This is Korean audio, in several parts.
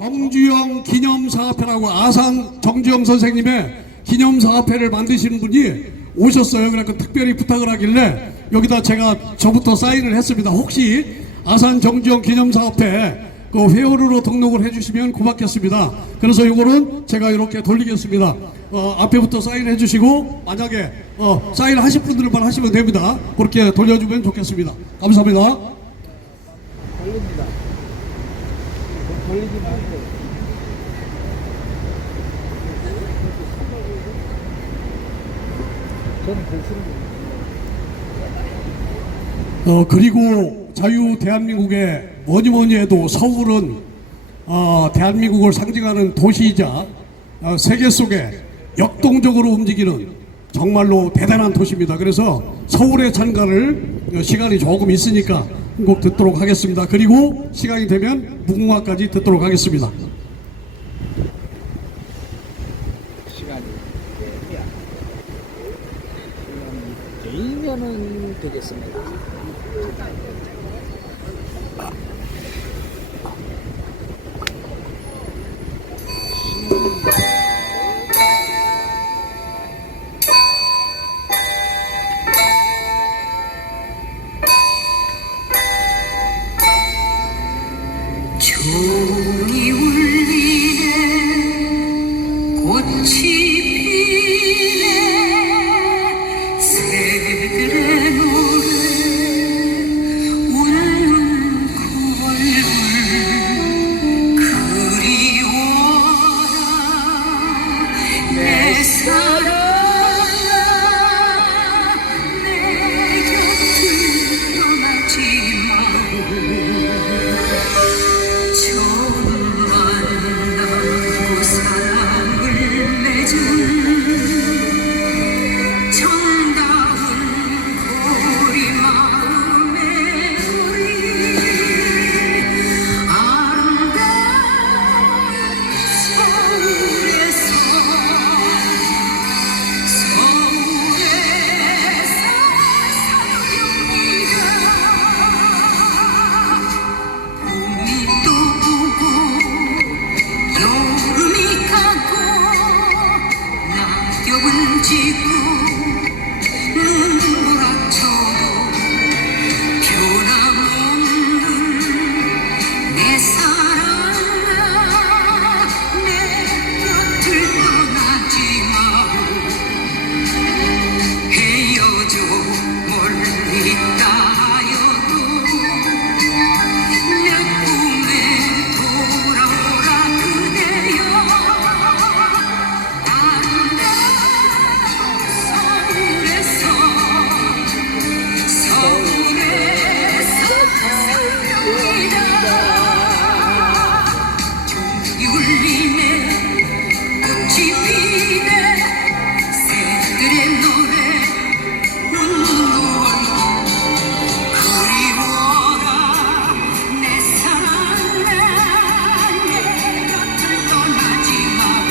정주영 기념사업회라고 아산 정주영 선생님의 기념사업회를 만드시는 분이 오셨어요. 그래서 특별히 부탁을 하길래 여기다 제가 저부터 사인을 했습니다. 혹시 아산 정주영 기념사업회 그 회원으로 등록을 해주시면 고맙겠습니다. 그래서 이거는 제가 이렇게 돌리겠습니다. 앞에부터 사인해 주시고 만약에 사인하실 분들만 하시면 됩니다. 그렇게 돌려주면 좋겠습니다. 감사합니다. 걸립니다. 걸리지 마세요. 저는 글 쓰는 거예요. 그리고 자유 대한민국의 뭐니 해도 서울은 대한민국을 상징하는 도시이자 세계 속에 역동적으로 움직이는 정말로 대단한 도시입니다. 그래서 서울의 찬가를 시간이 조금 있으니까 한 곡 듣도록 하겠습니다. 그리고 시간이 되면 무궁화까지 듣도록 하겠습니다. 시간이 되면은 되겠습니다. 종이 울리네 꽃이 피네 새들의 노래 웃는 9월을 그리워라 내 사랑아 내 곁을 떠나지 마 처음 만나고 사랑을 맺은 정다운 고리 마음의 우리 아름다운 서울에서 사랑합니다. 봄이 또 오고 여름이 가고 낙엽은 지고 눈보라쳐도 변함없는 내 사랑아 내 곁을 떠나지 마오 헤어져 멀리 있다여도 내 꿈에 돌아오라 그대여 아름다운 서울에서 사랑합니다. 종이 울리네 꽃이 피네 새들의 노래 웃는 9월 그리워라 내 사랑아 내 곁을 떠나지 마오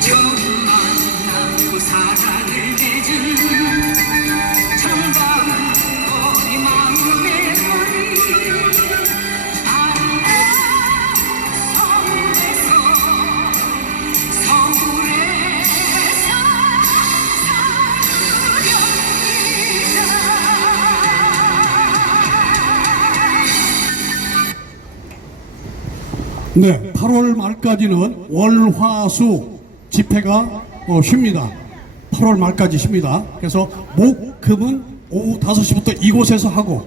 처음 만나고 사랑을 맺은 정다운 거리 마음의 거리 아름다운 서울에서 네, 8월 말까지는 월화수 집회가 쉽니다. 8월 말까지 쉽니다. 그래서 목, 금은 오후 5시부터 이곳에서 하고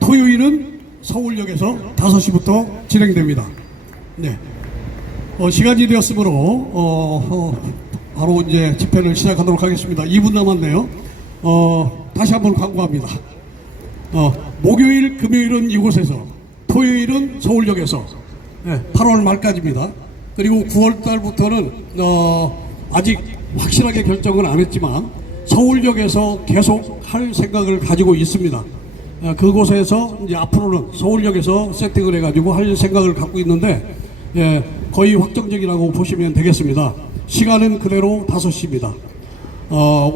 토요일은 서울역에서 5시부터 진행됩니다. 네, 시간이 되었으므로 바로 이제 집회를 시작하도록 하겠습니다. 2분 남았네요. 다시 한번 광고합니다. 목요일, 금요일은 이곳에서, 토요일은 서울역에서 8월 말까지입니다. 그리고 9월 달부터는 아직 확실하게 결정은 안 했지만 서울역에서 계속 할 생각을 가지고 있습니다. 그곳에서 이제 앞으로는 서울역에서 세팅을 해가지고 할 생각을 갖고 있는데 거의 확정적이라고 보시면 되겠습니다. 시간은 그대로 5시입니다.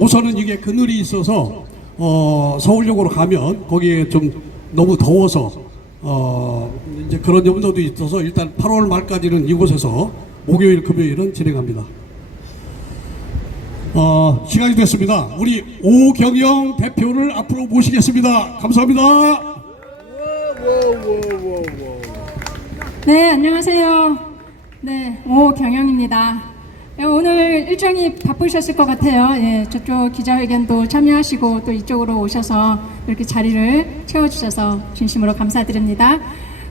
우선은 이게 그늘이 있어서 서울역으로 가면 거기에 좀 너무 더워서 이제 그런 염려도 있어서 일단 8월 말까지는 이곳에서 목요일, 금요일은 진행합니다. 시간이 됐습니다. 우리 오경영 대표를 앞으로 모시겠습니다. 감사합니다. 네, 안녕하세요. 네, 오경영입니다. 오늘 일정이 바쁘셨을 것 같아요. 예, 저쪽 기자회견도 참여하시고 또 이쪽으로 오셔서 이렇게 자리를 채워주셔서 진심으로 감사드립니다.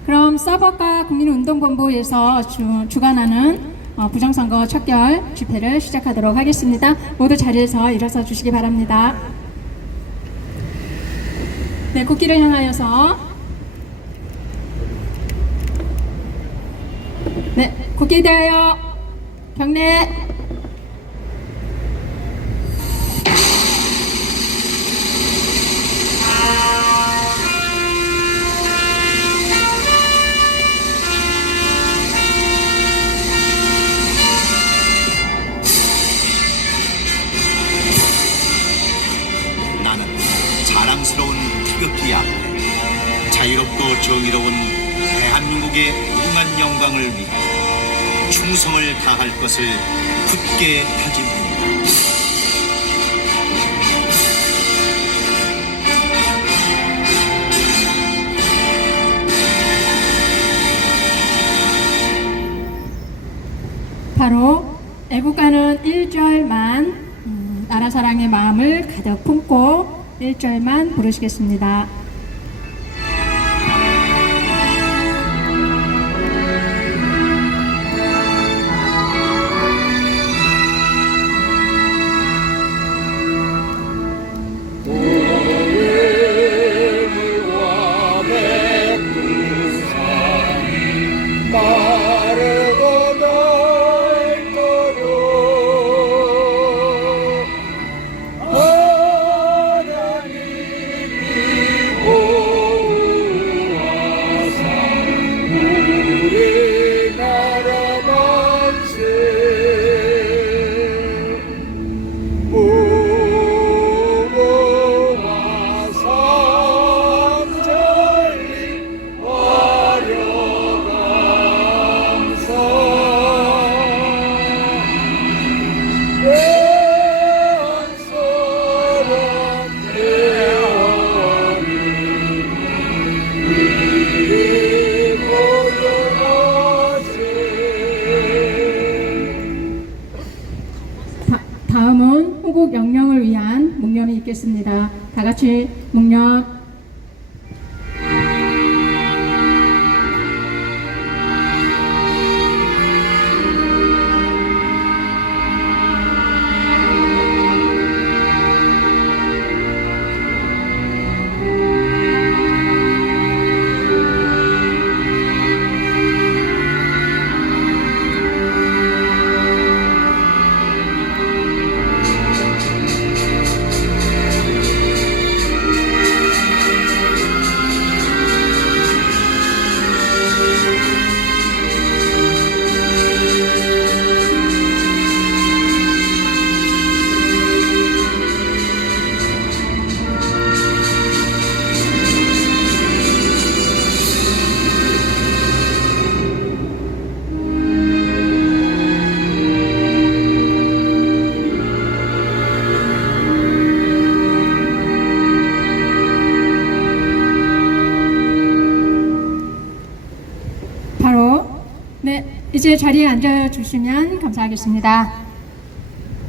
그럼 서버과 국민운동본부에서 주관하는 부정선거 척결 집회를 시작하도록 하겠습니다. 모두 자리에서 일어서 주시기 바랍니다. 네, 국기를 향하여서 네, 국기에 대하여 경례. 나는 자랑스러운 태극기 앞에 자유롭고 정의로운 대한민국의 무궁한 영광을 위하여 충성을 다할 것을 굳게 다짐합니다. 바로 애국가는 1절만 나라 사랑의 마음을 가득 품고 1절만 부르시겠습니다. 다음은 호국 영령을 위한 묵념이 있겠습니다. 다 같이 묵념. 네, 이제 자리에 앉아주시면 감사하겠습니다.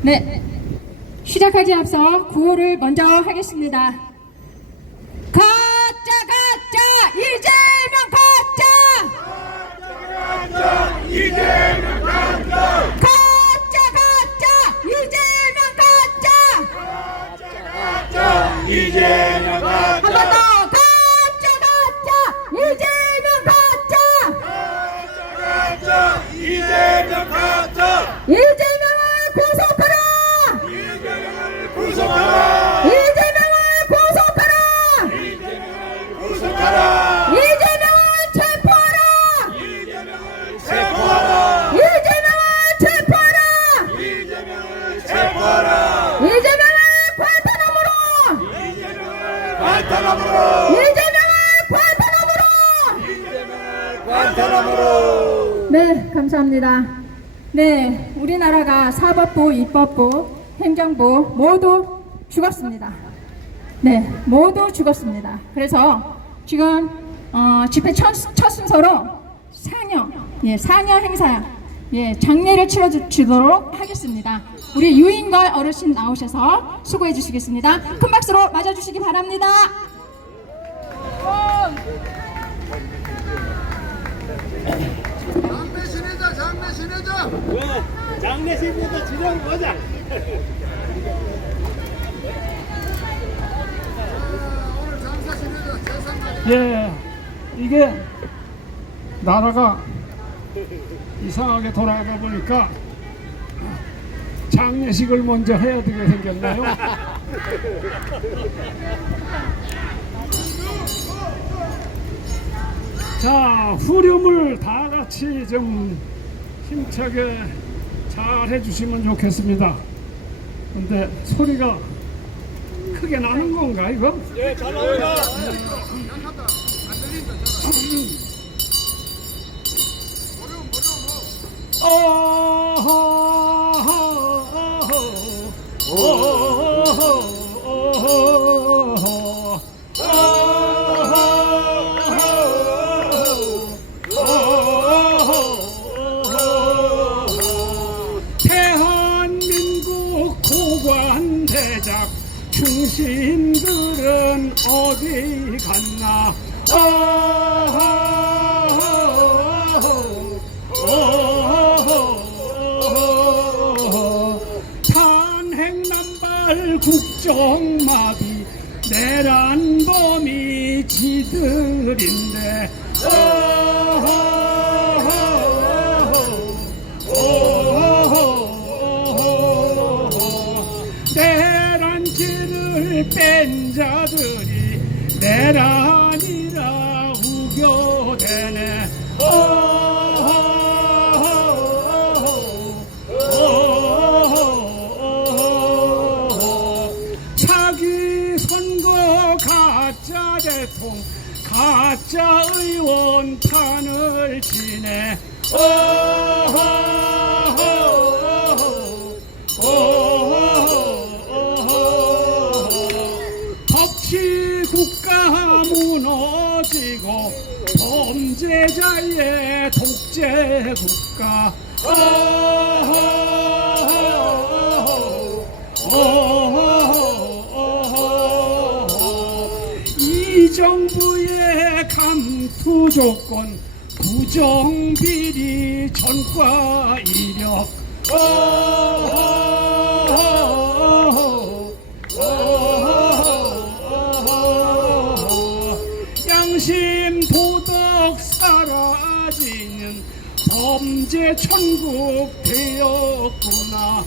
네, 시작하기 앞서 구호를 먼저 하겠습니다. 가짜 가짜 이재명 가짜! 가짜 이재명 가짜! 가짜 가짜 이재명 가짜! 가짜 가짜 이재명 가짜! 한 번 더! 가짜 가짜 이재명 가짜! 이재명 가짜! 이재명을 구속하라! 이재명을 구속하라! 이재명을 구속하라! 네, 감사합니다. 네, 우리나라가 사법부, 입법부, 행정부 모두 죽었습니다. 네, 모두 죽었습니다. 그래서 지금 집회 첫 순서로 상여 행사 장례를 치러주도록 하겠습니다. 우리 유인걸 어르신 나오셔서 수고해 주시겠습니다. 큰 박수로 맞아주시기 바랍니다. 장례식부터 진행 보자. 예, 이게 나라가 이상하게 돌아가 보니까 장례식을 먼저 해야 되게 생겼나요? 자, 후렴을 다 같이 좀 힘차게 잘 해주시면 좋겠습니다. 근데 소리가 크게 나는 건가 이거? 예, 잘 나옵니다. 대한민국 고관대작 충신들은 어디 갔나? 탄핵난발 국정마비 내란범이 지들인데 내란죄를 뺀 자들이 내란이라 우겨대네. 사기 선거 가짜 대통령 가짜 의원 판을 치네. 법치국가 무너지고 범죄자의 독재국가. 이 정부의 감투 조건 부정비리 전과 이력. 양심 도덕 사라지는 범죄 천국 되었구나.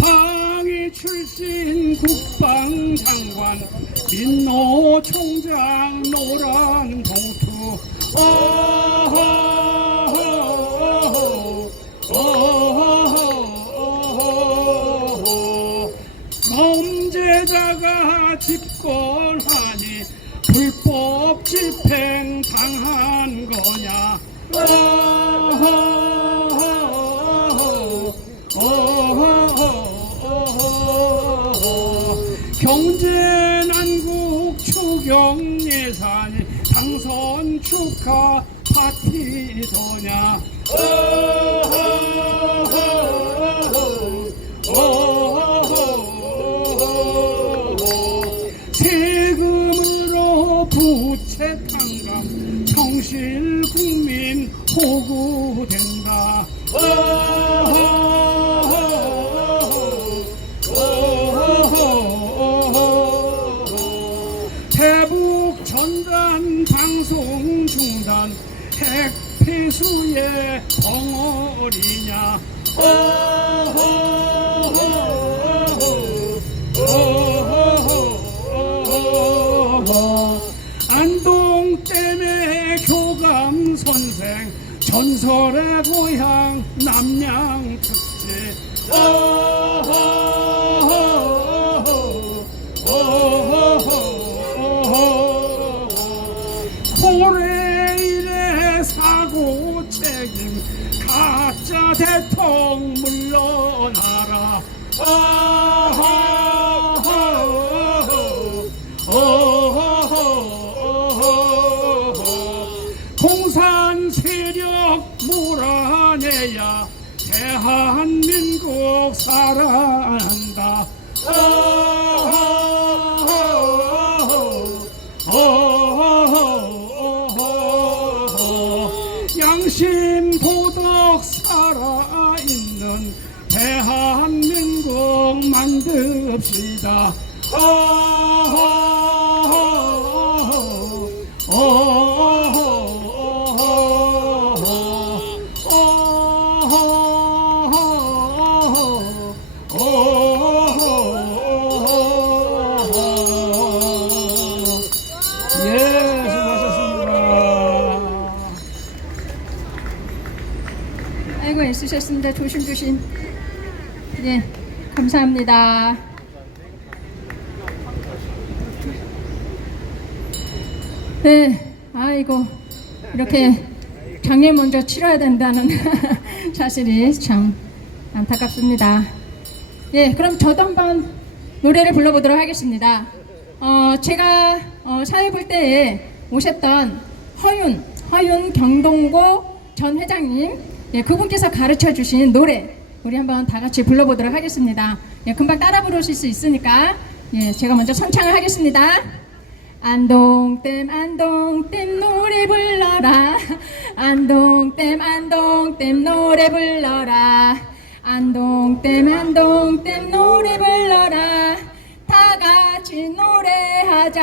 방위 출신 국방장관 민노 총장 노란 봉투. 범죄자가 집권하니 불법 집행 당한 거냐? 경제난국 추경 예산이 당선 축하 파티더냐? 세금으로 부채 탕감 성실 국민 호구된다. 대북 전단 방송 중단 핵 폐수의 덩어리냐? 안동댐의 교감 선생 전설의 고향 남양 특집. 예, 수고하셨습니다. 아이고 애쓰셨습니다. 조심조심. 예, 감사합니다. 네, 아이고 이렇게 장례 먼저 치러야 된다는 사실이 참 안타깝습니다. 예, 그럼 저도 한번 노래를 불러보도록 하겠습니다. 제가 사회 볼 때에 오셨던 허윤 경동고 전 회장님, 예, 그분께서 가르쳐 주신 노래 우리 한번 다 같이 불러보도록 하겠습니다. 예, 금방 따라 부르실 수 있으니까 예, 제가 먼저 선창을 하겠습니다. 안동댐 노래 불러라. 안동댐 노래 불러라. 안동댐 노래 불러라. 다 같이 노래하자.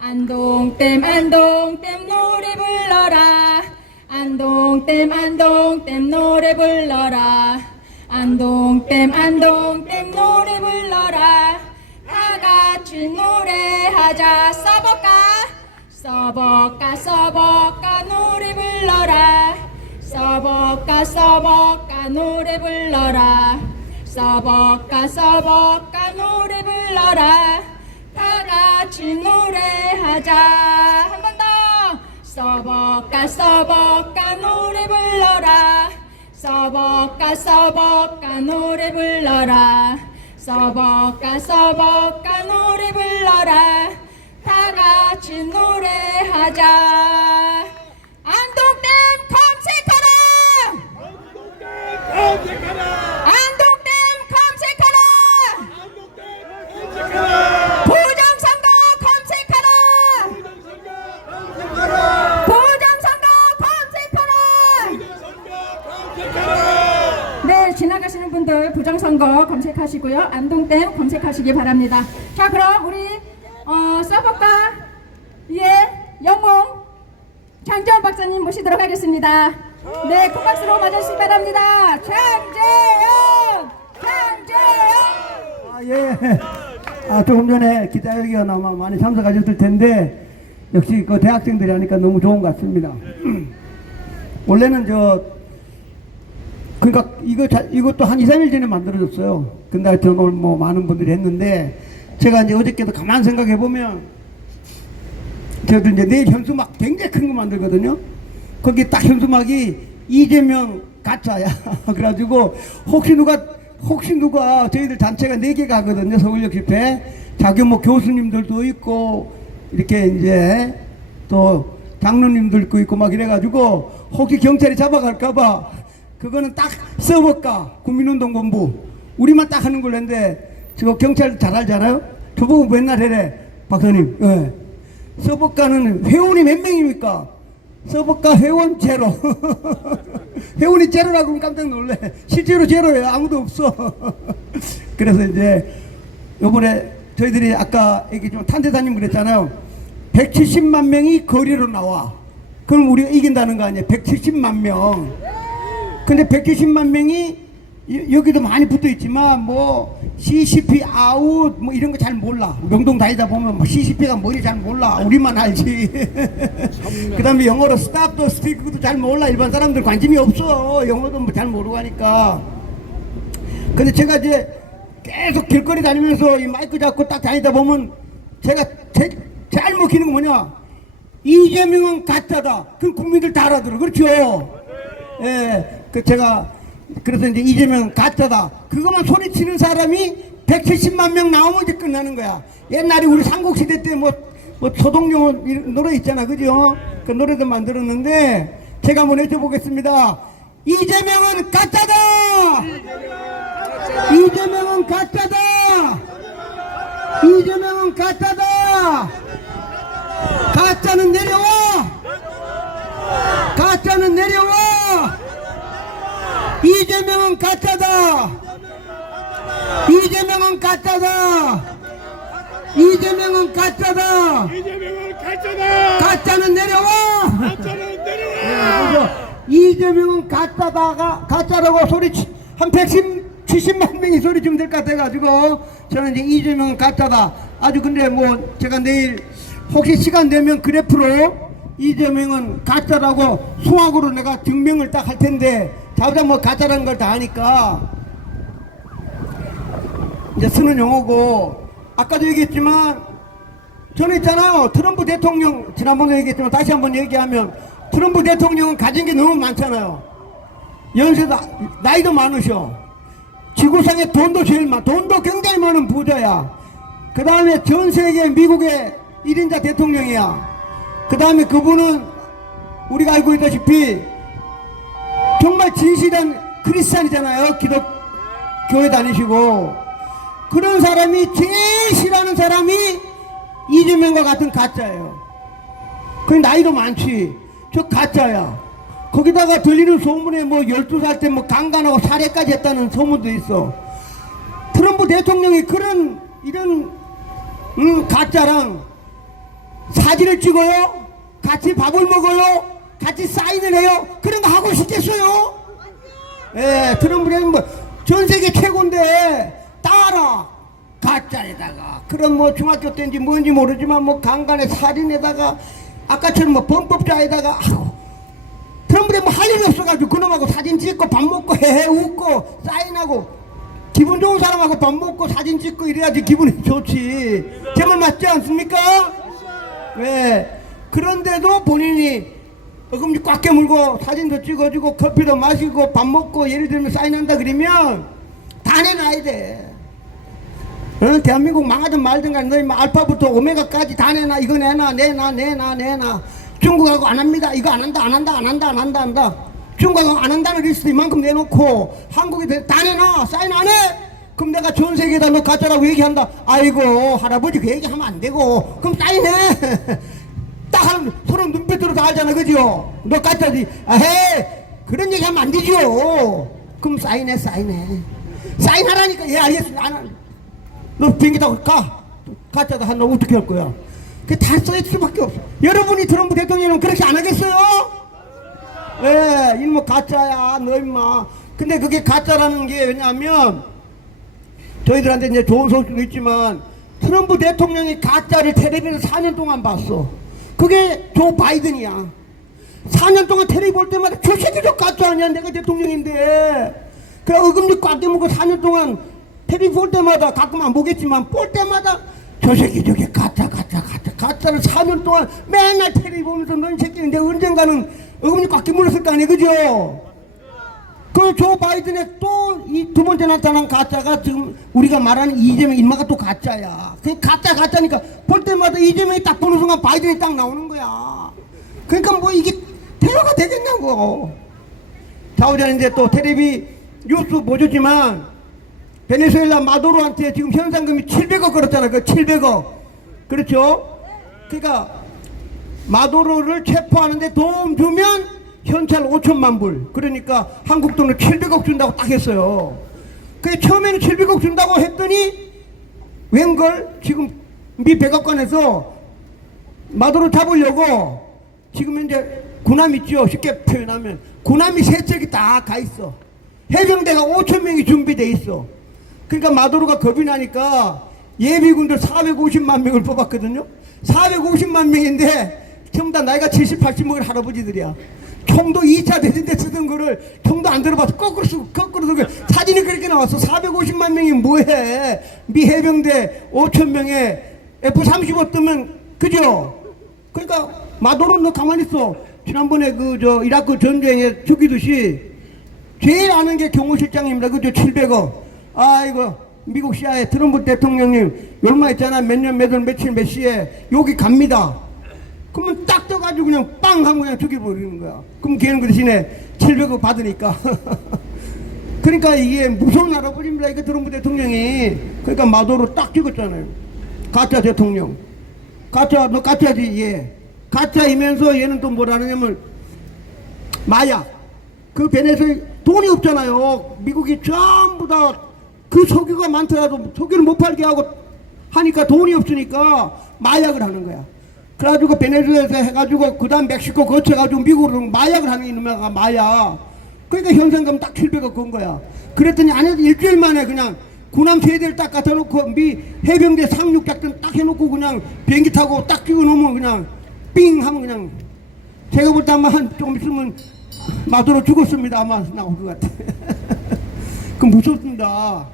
안동댐 노래 불러라. 안동댐 노래 불러라. 안동댐 노래 불러라. 다 같이 노래하자. 써볼까 노래 불러라. 써볼까 노래 불러라. 써볼까 노래 불러라. 다 같이 노래하자. 한 번 더. 써볼까 노래 불러라. 써볼까 노래 불러라. 써볼까 노래 불러라. 다 같이 노래하자. 안동댐 검색하라. 안동댐 검색하라. 부정선거 검색하라. 부정선거 검색하라. 네, 지나가시는 분들 부정선거 검색하시고요. 안동댐 검색하시기 바랍니다. 자, 그럼 우리 써볼까 예 영웅 장재원 박사님 모시도록 하겠습니다. 네, 큰 박수로 맞아주시기 바랍니다. 장재원. 예. 조금 전에 기자회견 아마 많이 참석하셨을 텐데 역시 그 대학생들이 하니까 너무 좋은 것 같습니다. 원래는 그러니까 이것도 한 2, 3일 전에 만들어졌어요. 근데 하여튼 오늘 뭐 많은 분들이 했는데 제가 이제 어저께도 가만 생각해 보면 저도 이제 내일 현수막 굉장히 큰 거 만들거든요. 거기 딱 현수막이 이재명 가짜야. 그래가지고 혹시 누가 저희들 단체가 4개 가거든요. 서울역 집회. 자규모 교수님들도 있고 이렇게 이제 또 장로님들도 있고 막 이래가지고 혹시 경찰이 잡아갈까봐 그거는 딱 써볼까 국민운동본부 우리만 딱 하는 걸로 했는데 저 경찰 잘 알잖아요. 저보고 맨날 해래 박사님. 예. 써볼까는 회원이 몇 명입니까? 써볼까 회원 제로. 회원이 제로라고 하면 깜짝 놀래. 실제로 제로예요. 아무도 없어. 그래서 이제 요번에 저희들이 아까 얘기 좀 탄대사님 그랬잖아요. 170만 명이 거리로 나와. 그럼 우리가 이긴다는 거 아니에요. 170만 명. 근데 170만 명이 여기도 많이 붙어 있지만 뭐 CCP 아웃 뭐 이런 거 잘 몰라. 명동 다니다 보면 뭐 CCP가 뭔지 잘 몰라. 우리만 알지. 그 다음에 영어로 stop the stick도 잘 몰라. 일반 사람들 관심이 없어. 영어도 뭐 잘 모르고 하니까. 근데 제가 이제 계속 길거리 다니면서 이 마이크 잡고 딱 다니다 보면 제가 잘 먹히는 거 뭐냐. 이재명은 가짜다. 그럼 국민들 다 알아들어. 그렇죠. 예. 그래서 이제 이재명 가짜다. 그것만 소리치는 사람이 170만 명 나오면 이제 끝나는 거야. 옛날에 우리 삼국시대 때 뭐 소동요 노래 있잖아. 그죠? 그 노래도 만들었는데 제가 한번 해줘보겠습니다. 이재명은 가짜다! 이재명은 가짜다! 이재명은 가짜다! 가짜는 내려와! 가짜는 내려와! 이재명은 가짜다! 이재명은 가짜다. 이재명은 가짜다. 이재명은 가짜다. 가짜는 내려와. 가짜는 내려와. 그래서 이재명은 가짜라고 소리 한 170만 명이 소리 좀 될 것 같아가지고 저는 이제 이재명은 가짜다. 아주 근데 뭐 제가 내일 혹시 시간 되면 그래프로 이재명은 가짜라고 수학으로 내가 증명을 딱 할 텐데 자우자 뭐 가짜라는 걸 다 아니까 이제 쓰는 용어고 아까도 얘기했지만 저는 있잖아요. 트럼프 대통령 지난번에 얘기했지만 다시 한번 얘기하면 트럼프 대통령은 가진 게 너무 많잖아요. 연세도 나이도 많으셔. 지구상에 돈도 제일 돈도 굉장히 많은 부자야. 그 다음에 전 세계 미국의 1인자 대통령이야. 그 다음에 그분은 우리가 알고 있다시피 정말 진실한 크리스찬이잖아요. 기독교회 다니시고 그런 사람이 제일 싫어하는 사람이 이재명과 같은 가짜예요. 그 나이도 많지. 저 가짜야. 거기다가 들리는 소문에 뭐 12살 때 뭐 강간하고 살해까지 했다는 소문도 있어. 트럼프 대통령이 이런 가짜랑 사진을 찍어요. 같이 밥을 먹어요. 같이 사인을 해요. 그런 거 하고 싶겠어요? 예, 트럼프 대통령 전 세계 최고인데 따라 가짜에다가 그런 뭐 중학교 때인지 뭔지 모르지만 뭐 강간에 살인에다가 아까처럼 뭐 범법자에다가 트럼프에 뭐 할 일이 없어가지고 그놈하고 사진 찍고 밥 먹고 헤헤 웃고 사인하고 기분 좋은 사람하고 밥 먹고 사진 찍고 이래야지 기분이 좋지. 제 말 맞지 않습니까? 네. 그런데도 본인이 어금니 꽉 깨물고 사진도 찍어주고 커피도 마시고 밥 먹고 예를 들면 사인한다 그러면 다 내놔야 돼. 대한민국 망하든 말든 간에 너희 알파부터 오메가까지 다 내놔. 이거 내놔. 중국하고 안 합니다. 이거 안 한다. 중국하고 안 한다는 리스트 이만큼 내놓고 한국이 다 내놔. 사인 안 해? 그럼 내가 전 세계에다 너 가짜라고 얘기한다. 아이고 할아버지 그 얘기하면 안 되고. 그럼 사인해. 딱 하면 서로 눈빛으로 다 알잖아. 그죠? 너 가짜지. 아헤 그런 얘기하면 안 되죠. 그럼 사인해. 사인하라니까. 예 알겠습니다. 안 할. 너 비행기 타고 가. 가짜다 한다. 어떻게 할 거야? 그게 다 써있을 수밖에 없어. 여러분이 트럼프 대통령은 그렇게 안 하겠어요? 예, 이놈 가짜야, 너 임마. 근데 그게 가짜라는 게 왜냐하면 저희들한테 이제 좋은 소식도 있지만 트럼프 대통령이 가짜를 텔레비에서 4년 동안 봤어. 그게 조 바이든이야. 4년 동안 텔레비 볼 때마다 저 새끼 저 가짜 아니야. 내가 대통령인데. 그래 어금니 꽉 깨물고 4년 동안 텔레비 볼 때마다 가끔 안 보겠지만 볼 때마다 저 새끼 저게 가짜를 4년 동안 맨날 텔레비 보면서 넌 새끼는 내 언젠가는 어금니 꽉 깨물었을 거 아니에요. 그죠? 그 조 바이든의 또 이 두 번째 나타난 가짜가 지금 우리가 말하는 이재명 인마가 또 가짜야. 그 가짜니까 볼 때마다 이재명이 딱 보는 순간 바이든이 딱 나오는 거야. 그러니까 뭐 이게 테러가 되겠냐고. 자오자는 이제 또 텔레비 뉴스 보셨지만 베네수엘라 마두로한테 지금 현상금이 700억 걸었잖아요. 그 700억. 그렇죠? 그러니까 마두로를 체포하는데 도움 주면 현찰 5천만 불. 그러니까 한국 돈을 700억 준다고 딱 했어요. 그 처음에는 700억 준다고 했더니 웬걸 지금 미 백악관에서 마두로 잡으려고 지금 이제 군함 있죠. 쉽게 표현하면 군함이 세 척이 다 가 있어. 해병대가 5천 명이 준비돼 있어. 그러니까 마두로가 겁이 나니까 예비군들 450만 명을 뽑았거든요. 450만 명인데 전부 다 나이가 70, 80 먹은 할아버지들이야. 총도 2차 대전 때 쓰던 거를 총도 안 들어봐서 거꾸로 쓰고 사진이 그렇게 나왔어. 450만 명이 뭐해. 미 해병대 5천 명에 F-35 뜨면 그죠? 그러니까 마두로 너 가만히 있어. 지난번에 이라크 전쟁에 죽이듯이 제일 아는 게 경호실장입니다. 그죠? 700억. 아이고 미국 시아에 트럼프 대통령님 얼마 있잖아. 몇 년 몇 월 며칠 몇 시에 여기 갑니다. 그러면 딱 떠가지고 그냥 빵 하고 그냥 죽여버리는 거야. 그럼 걔는 그 대신에 700억 받으니까. 그러니까 이게 무서운 할아버지입니다. 이게 트럼프 대통령이. 그러니까 마두로 딱 찍었잖아요. 가짜 대통령. 가짜, 너 가짜지, 예. 가짜이면서 얘는 또 뭐라느냐면 마약. 그 베네수엘 돈이 없잖아요. 미국이 전부 다 그 석유가 많더라도 석유를 못 팔게 하고 하니까 돈이 없으니까 마약을 하는 거야. 그래가지고 베네수엘에서 해가지고 그 다음 멕시코 거쳐가지고 미국으로 마약을 하는 이놈가 마약. 그러니까 현상금 딱 700억 건 거야. 그랬더니 안에서 일주일 만에 그냥 군함 세대를 딱 갖다 놓고 미 해병대 상륙작전 딱 해놓고 그냥 비행기 타고 딱 끼고 놓으면 그냥 삥 하면 그냥 제가 볼 때 아마 한 좀 있으면 마도로 죽었습니다. 아마 나올 것 같아. 그 무섭습니다.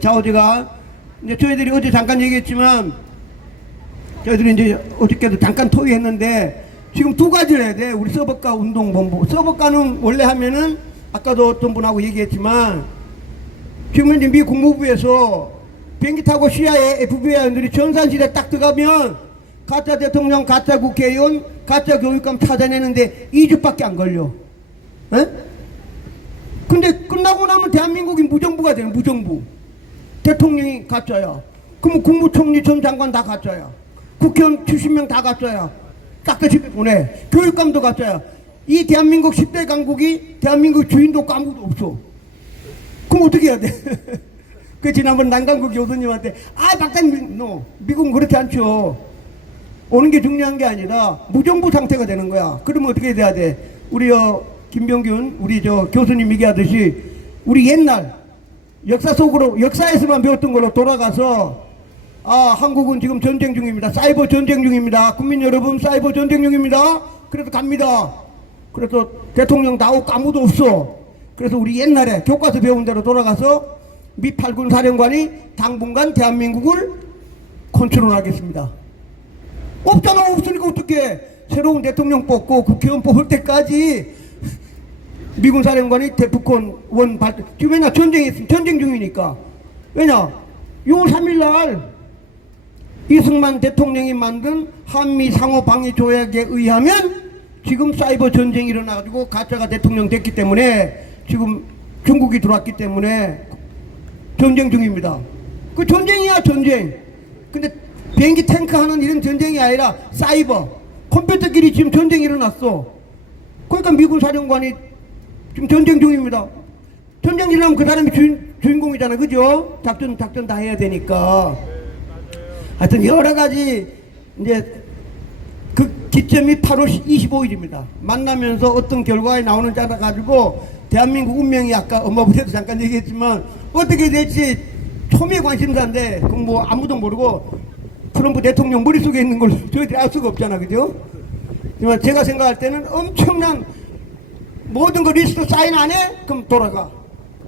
좌우지가 이제 저희들이 어제 잠깐 얘기했지만 저희들이 이제 어저께도 잠깐 토의했는데 지금 두 가지를 해야 돼. 우리 서버가 운동본부. 서버가는 원래 하면은 아까도 어떤 분하고 얘기했지만 지금 이제 미 국무부에서 비행기 타고 CIA, FBI들이 전산실에 딱 들어가면 가짜 대통령, 가짜 국회의원, 가짜 교육감 찾아내는데 2주밖에 안 걸려. 에? 근데 끝나고 나면 대한민국이 무정부가 되는 무정부. 대통령이 가짜야. 그럼 국무총리 전 장관 다 가짜야. 국회의원 70명 다 가짜야. 딱 그 집에 보내. 교육감도 가짜야. 이 대한민국 10대 강국이 대한민국 주인도 없고 아무도 없어. 그럼 어떻게 해야 돼? 그 지난번 남강국 교수님한테 박사님 미국은 그렇지 않죠. 오는 게 중요한 게 아니라 무정부 상태가 되는 거야. 그러면 어떻게 돼야 돼? 우리 김병균 우리 교수님 얘기하듯이 우리 옛날 역사 속으로 역사에서만 배웠던 걸로 돌아가서 한국은 지금 전쟁 중입니다. 사이버 전쟁 중입니다. 국민 여러분 사이버 전쟁 중입니다. 그래서 갑니다. 그래서 대통령 나오고 아무도 없어. 그래서 우리 옛날에 교과서 배운 대로 돌아가서 미 8군 사령관이 당분간 대한민국을 컨트롤하겠습니다. 없잖아. 없으니까 어떻게 새로운 대통령 뽑고 국회의원 뽑을 때까지 미군 사령관이 대북권 원 발전. 지금 왜냐 전쟁 중이니까. 왜냐 6월 3일 날 이승만 대통령이 만든 한미 상호 방위 조약에 의하면 지금 사이버 전쟁이 일어나가지고 가짜가 대통령 됐기 때문에 지금 중국이 들어왔기 때문에 전쟁 중입니다. 그 전쟁이야 전쟁. 근데 비행기 탱크 하는 이런 전쟁이 아니라 사이버 컴퓨터끼리 지금 전쟁이 일어났어. 그러니까 미군 사령관이 지금 전쟁 중입니다. 전쟁 일어나면 그 사람이 주인공이잖아. 그죠? 작전 다 해야 되니까. 하여튼 여러 가지 이제 그 기점이 8월 25일입니다. 만나면서 어떤 결과가 나오는 자라 가지고 대한민국 운명이 아까 엄마부터도 잠깐 얘기했지만 어떻게 될지 초미의 관심사인데 그건 뭐 아무도 모르고 트럼프 대통령 머릿속에 있는 걸 저희들이 알 수가 없잖아. 그죠? 하지만 제가 생각할 때는 엄청난 모든 거 리스트 사인 안 해? 그럼 돌아가.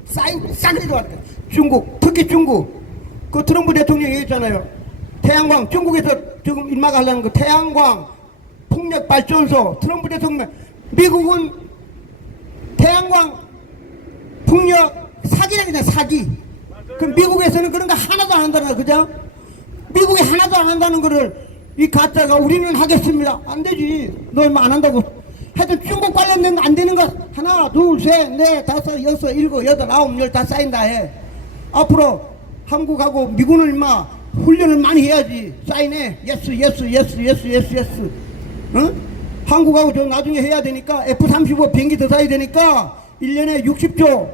사인 싸그리 들어갈 거야. 중국, 특히 중국. 그 트럼프 대통령이 얘기했잖아요. 태양광, 중국에서 지금 인마가 하려는 거 태양광, 풍력 발전소, 트럼프 대통령. 미국은 태양광, 풍력, 사기라니까 사기. 그럼 미국에서는 그런 거 하나도 안 한다는 거, 그죠? 미국이 하나도 안 한다는 거를 이 가짜가 우리는 하겠습니다. 안 되지. 너 얼마 안 한다고. 하여튼 중국 관련된 거 안 되는 거 하나, 둘, 셋, 넷, 다섯, 여섯, 일곱, 여덟, 아홉, 열 다 쌓인다 해. 앞으로 한국하고 미군은 인마 훈련을 많이 해야지. 사인해. 예스. 응? 한국하고 저 나중에 해야 되니까 F-35 비행기 더 사야 되니까 1년에 60조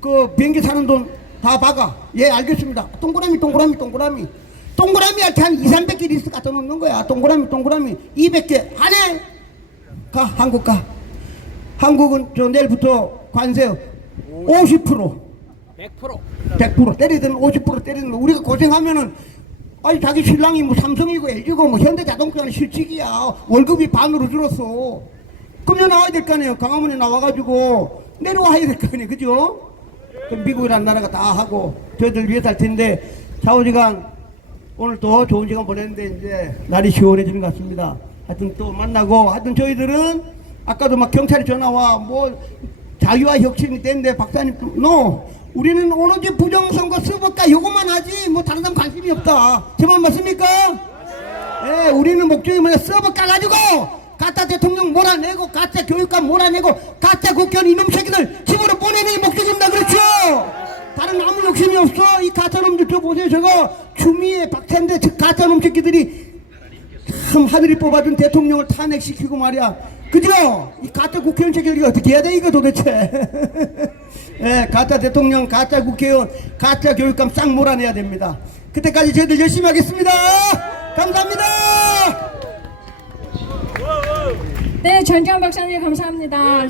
그 비행기 사는 돈 다 박아. 예, 알겠습니다. 동그라미 동그라미한테 한 200~300개 리스트 갖다 놓는 거야. 동그라미 200개 안에 가. 한국 가. 한국은 저 내일부터 관세 50% 100% 때리든 50% 때리든 우리가 고생하면은 아니 자기 신랑이 뭐 삼성이고 LG고 뭐 현대자동차는 실직이야. 월급이 반으로 줄었어. 그러면 나와야 될 거 아니에요. 강화문에 나와가지고 내려와야 될 거 아니에요. 그죠? 그럼 미국이라는 나라가 다 하고 저희들 위해서 할 텐데 좌우지간 오늘 또 좋은 시간 보냈는데 이제 날이 시원해지는 것 같습니다. 하여튼 또 만나고 하여튼 저희들은 아까도 막 경찰이 전화와 뭐 자유와 혁신이 된대 박사님 우리는 오로지 부정선거 서버가 요것만 하지 뭐 다른 사람 관심이 없다. 제 말 맞습니까? 예, 우리는 목적이 뭐냐 서버 까가지고 가짜 대통령 몰아내고 가짜 교육감 몰아내고 가짜 국회의원 이놈 새끼들 집으로 보내는 게 목적입니다. 그렇죠? 다른 아무 욕심이 없어. 이 가짜놈들 저 보세요. 저거 추미애 박찬대 저 가짜놈 새끼들이 참 하늘이 뽑아준 대통령을 탄핵시키고 말이야. 그죠? 이 가짜 국회의원 체결이 어떻게 해야 돼 이거 도대체. 예, 가짜 대통령, 가짜 국회의원, 가짜 교육감 싹 몰아내야 됩니다. 그때까지 저희들 열심히 하겠습니다. 감사합니다. 네, 전지현 박사님 감사합니다.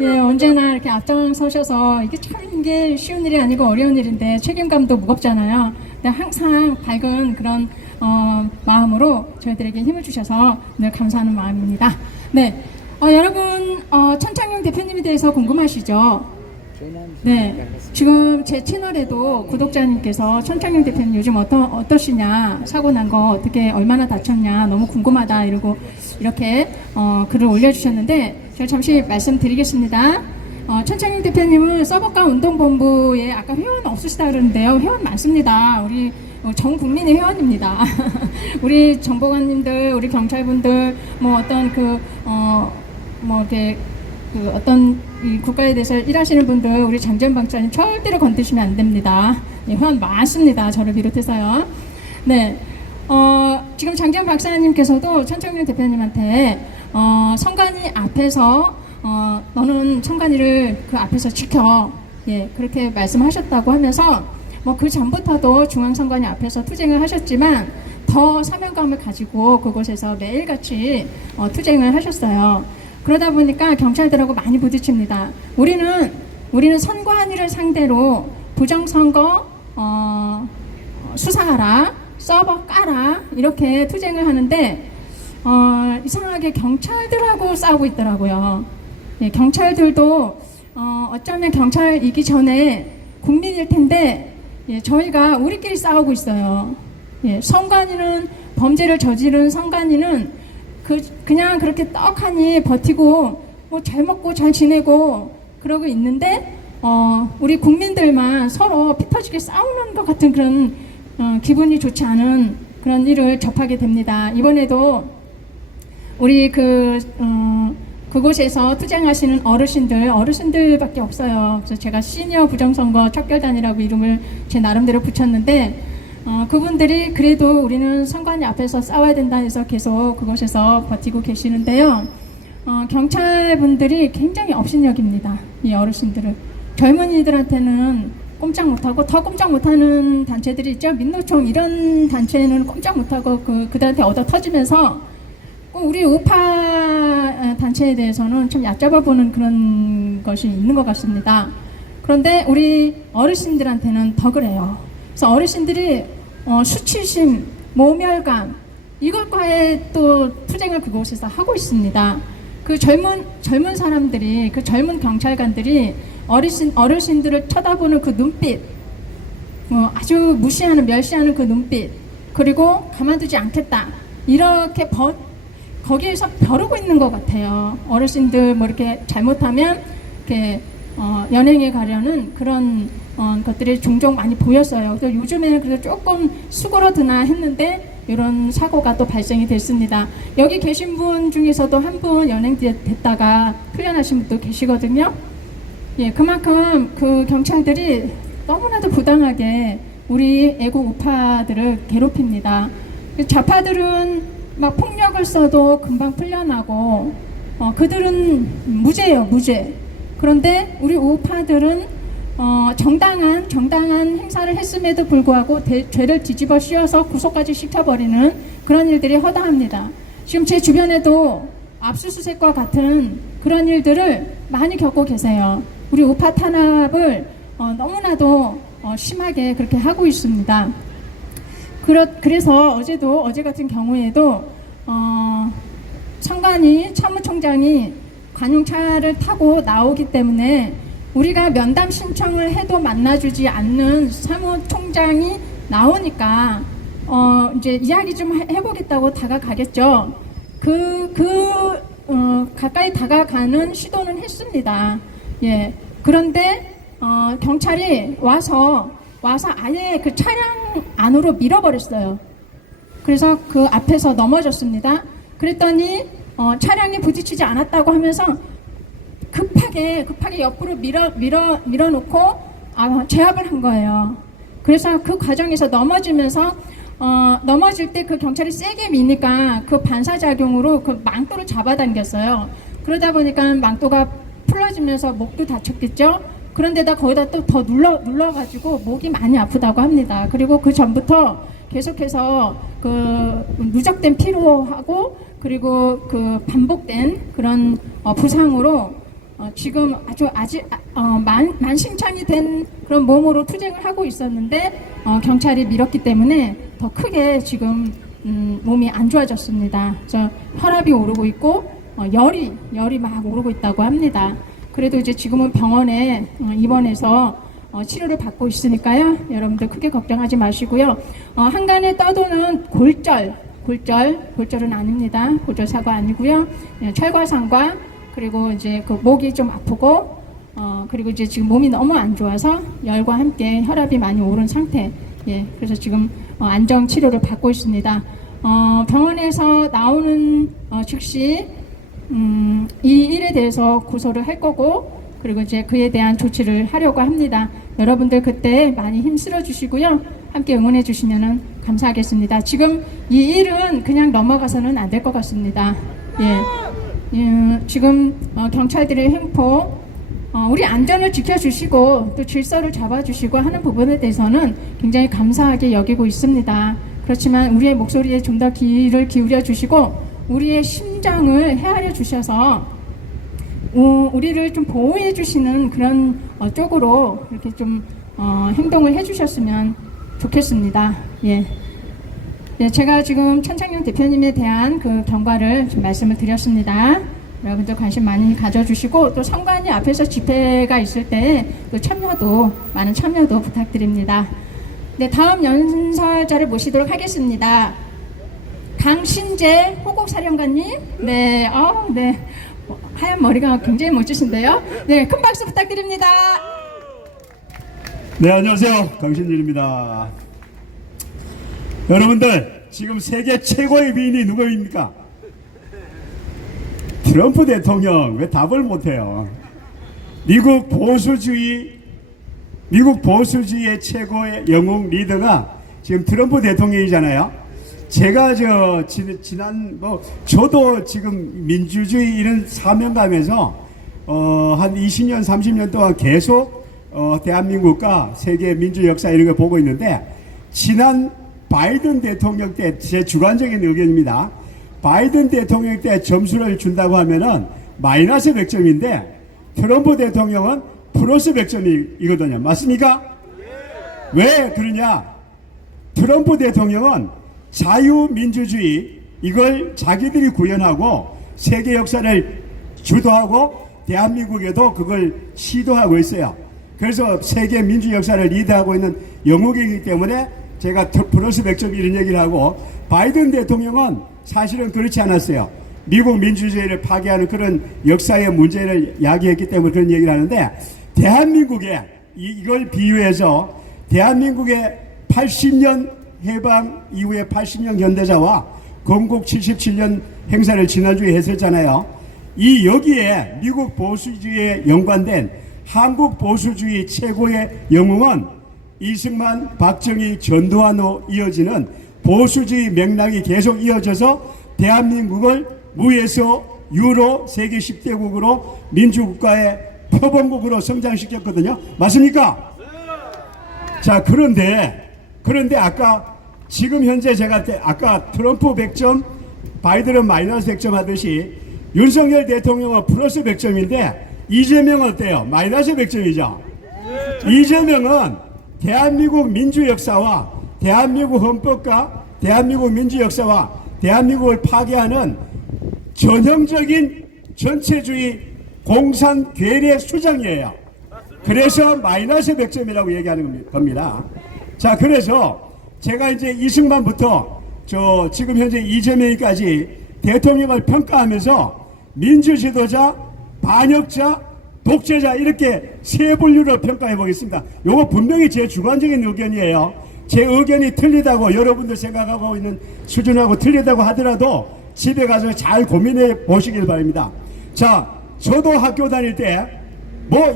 예, 언제나 이렇게 앞장서셔서 이게 쉬운 일이 아니고 어려운 일인데 책임감도 무겁잖아요. 근데 항상 밝은 그런 마음으로 저희들에게 힘을 주셔서 늘 감사하는 마음입니다. 네, 여러분 천창용 대표님에 대해서 궁금하시죠? 네, 지금 제 채널에도 구독자님께서 천창용 대표님 요즘 어떠시냐, 사고 난 거 어떻게 얼마나 다쳤냐 너무 궁금하다 이러고 이렇게 글을 올려주셨는데 제가 잠시 말씀드리겠습니다. 천창용 대표님은 서버가 운동본부에 아까 회원 없으시다 그러는데요, 회원 많습니다. 우리 전 국민의 회원입니다. 우리 정보관님들, 우리 경찰분들, 뭐 어떤 어떤 이 국가에 대해서 일하시는 분들, 우리 장지현 박사님 절대로 건드시면 안 됩니다. 예, 회원 많습니다. 저를 비롯해서요. 네, 지금 장지현 박사님께서도 천창용 대표님한테 선관위 앞에서 너는 선관위를 그 앞에서 지켜, 예, 그렇게 말씀하셨다고 하면서 뭐 그 전부터도 중앙선관위 앞에서 투쟁을 하셨지만 더 사명감을 가지고 그곳에서 매일같이 투쟁을 하셨어요. 그러다 보니까 경찰들하고 많이 부딪힙니다. 우리는 선관위를 상대로 부정선거 수사하라, 서버 까라 이렇게 투쟁을 하는데 이상하게 경찰들하고 싸우고 있더라고요. 예, 경찰들도 어쩌면 경찰이기 전에 국민일 텐데 예, 저희가 우리끼리 싸우고 있어요. 예, 선관위는 범죄를 저지른 선관위는 그냥 그렇게 떡하니 버티고 뭐 잘 먹고 잘 지내고 그러고 있는데 우리 국민들만 서로 피 터지게 싸우는 것 같은 그런 기분이 좋지 않은 그런 일을 접하게 됩니다. 이번에도 우리 그곳에서 투쟁하시는 어르신들밖에 없어요. 그래서 제가 시니어 부정선거 척결단이라고 이름을 제 나름대로 붙였는데 그분들이 그래도 우리는 선관위 앞에서 싸워야 된다 해서 계속 그곳에서 버티고 계시는데요. 경찰분들이 굉장히 업신여깁니다. 이 어르신들을. 젊은이들한테는 꼼짝 못하고 더 꼼짝 못하는 단체들이 있죠. 민노총 이런 단체는 꼼짝 못하고 그들한테 얻어 터지면서 우리 우파 단체에 대해서는 좀 얕잡아보는 그런 것이 있는 것 같습니다. 그런데 우리 어르신들한테는 더 그래요. 그래서 어르신들이 수치심, 모멸감 이것과의 또 투쟁을 그곳에서 하고 있습니다. 그 젊은 사람들이, 그 젊은 경찰관들이 어르신들을 쳐다보는 그 눈빛, 아주 무시하는, 멸시하는 그 눈빛, 그리고 가만두지 않겠다 이렇게 거기에서 벼르고 있는 것 같아요. 어르신들 뭐 이렇게 잘못하면 이렇게 연행해 가려는 그런 것들이 종종 많이 보였어요. 그래서 요즘에는 그래도 조금 수그러드나 했는데 이런 사고가 또 발생이 됐습니다. 여기 계신 분 중에서도 한 분 연행됐다가 풀려나신 분도 계시거든요. 예, 그만큼 그 경찰들이 너무나도 부당하게 우리 애국 우파들을 괴롭힙니다. 좌파들은 막 폭력을 써도 금방 풀려나고 그들은 무죄예요, 무죄. 그런데 우리 우파들은 정당한 행사를 했음에도 불구하고 죄를 뒤집어 씌워서 구속까지 시켜버리는 그런 일들이 허다합니다. 지금 제 주변에도 압수수색과 같은 그런 일들을 많이 겪고 계세요. 우리 우파 탄압을 너무나도 심하게 그렇게 하고 있습니다. 그래서 어제 같은 경우에도 선관위 참모총장이 관용차를 타고 나오기 때문에 우리가 면담 신청을 해도 만나주지 않는 사무총장이 나오니까 이제 이야기 좀 해보겠다고 다가가겠죠. 가까이 다가가는 시도는 했습니다. 예. 그런데 경찰이 와서 아예 그 차량 안으로 밀어버렸어요. 그래서 그 앞에서 넘어졌습니다. 그랬더니 차량이 부딪히지 않았다고 하면서 급하게 옆으로 밀어놓고 제압을 한 거예요. 그래서 그 과정에서 넘어지면서 넘어질 때 그 경찰이 세게 미니까 그 반사작용으로 그 망토를 잡아당겼어요. 그러다 보니까 망토가 풀어지면서 목도 다쳤겠죠. 그런데다 거기다 또 더 눌러가지고 목이 많이 아프다고 합니다. 그리고 그 전부터 계속해서 그 누적된 피로하고 그리고 그 반복된 그런 부상으로 지금 아직 만신창이 된 그런 몸으로 투쟁을 하고 있었는데 경찰이 밀었기 때문에 더 크게 지금 몸이 안 좋아졌습니다. 그래서 혈압이 오르고 있고 열이 막 오르고 있다고 합니다. 그래도 이제 지금은 병원에 입원해서 치료를 받고 있으니까요. 여러분들 크게 걱정하지 마시고요. 한간에 떠도는 골절은 아닙니다. 골절 사고 아니고요. 철과상과 그리고 이제 그 목이 좀 아프고 그리고 이제 지금 몸이 너무 안 좋아서 열과 함께 혈압이 많이 오른 상태. 예, 그래서 지금 안정 치료를 받고 있습니다. 병원에서 나오는 즉시 이 일에 대해서 고소를 할 거고 그리고 이제 그에 대한 조치를 하려고 합니다. 여러분들 그때 많이 힘쓸어 주시고요. 함께 응원해 주시면 감사하겠습니다. 지금 이 일은 그냥 넘어가서는 안 될 것 같습니다. 예, 지금 경찰들의 횡포 우리 안전을 지켜주시고 또 질서를 잡아주시고 하는 부분에 대해서는 굉장히 감사하게 여기고 있습니다. 그렇지만 우리의 목소리에 좀 더 귀를 기울여 주시고 우리의 심장을 헤아려 주셔서 우리를 좀 보호해 주시는 그런 쪽으로 이렇게 좀 행동을 해 주셨으면 좋겠습니다. 예, 제가 지금 천창용 대표님에 대한 그 경과를 좀 말씀을 드렸습니다. 여러분들 관심 많이 가져주시고 또 선관위 앞에서 집회가 있을 때 또 많은 참여도 부탁드립니다. 네, 다음 연설자를 모시도록 하겠습니다. 강신재 호국사령관님, 네, 네, 하얀 머리가 굉장히 멋지신데요. 네, 큰 박수 부탁드립니다. 네, 안녕하세요. 강신일입니다. 여러분들, 지금 세계 최고의 미인이 누구입니까? 트럼프 대통령. 왜 답을 못해요? 미국 보수주의의 최고의 영웅 리더가 지금 트럼프 대통령이잖아요. 제가 저도 지금 민주주의 이런 사명감에서 한 20년 30년 동안 계속 대한민국과 세계 민주 역사 이런 걸 보고 있는데, 지난 바이든 대통령 때 제 주관적인 의견입니다. 바이든 대통령 때 점수를 준다고 하면은 마이너스 100점인데 트럼프 대통령은 플러스 100점이거든요. 맞습니까? 왜 그러냐? 트럼프 대통령은 자유민주주의 이걸 자기들이 구현하고 세계 역사를 주도하고 대한민국에도 그걸 시도하고 있어요. 그래서 세계 민주 역사를 리드하고 있는 영웅이기 때문에 제가 플러스 100점 이런 얘기를 하고, 바이든 대통령은 사실은 그렇지 않았어요. 미국 민주주의를 파괴하는 그런 역사의 문제를 야기했기 때문에 그런 얘기를 하는데, 대한민국에 이걸 비유해서 대한민국의 80년 해방 이후에 80년 현대자와 건국 77년 행사를 지난주에 했었잖아요. 여기에 미국 보수주의에 연관된 한국 보수주의 최고의 영웅은 이승만, 박정희, 전두환으로 이어지는 보수주의 맥락이 계속 이어져서 대한민국을 무에서 유로 세계 10대국으로 민주국가의 표본국으로 성장시켰거든요. 맞습니까? 자, 그런데 아까 지금 현재 제가 아까 트럼프 100점, 바이든은 마이너스 100점 하듯이 윤석열 대통령은 플러스 100점인데 이재명은 어때요? 마이너스 100점이죠. 이재명은 대한민국 민주 역사와 대한민국 헌법과 대한민국 민주 역사와 대한민국을 파괴하는 전형적인 전체주의 공산 괴뢰 수장이에요. 그래서 마이너스 100점이라고 얘기하는 겁니다. 자, 그래서 제가 이제 이승만부터 지금 현재 이재명까지 대통령을 평가하면서 민주 지도자, 반역자, 독재자 이렇게 세 분류로 평가해 보겠습니다. 요거 분명히 제 주관적인 의견이에요. 제 의견이 틀리다고 여러분들 생각하고 있는 수준하고 틀리다고 하더라도 집에 가서 잘 고민해 보시길 바랍니다. 자, 저도 학교 다닐 때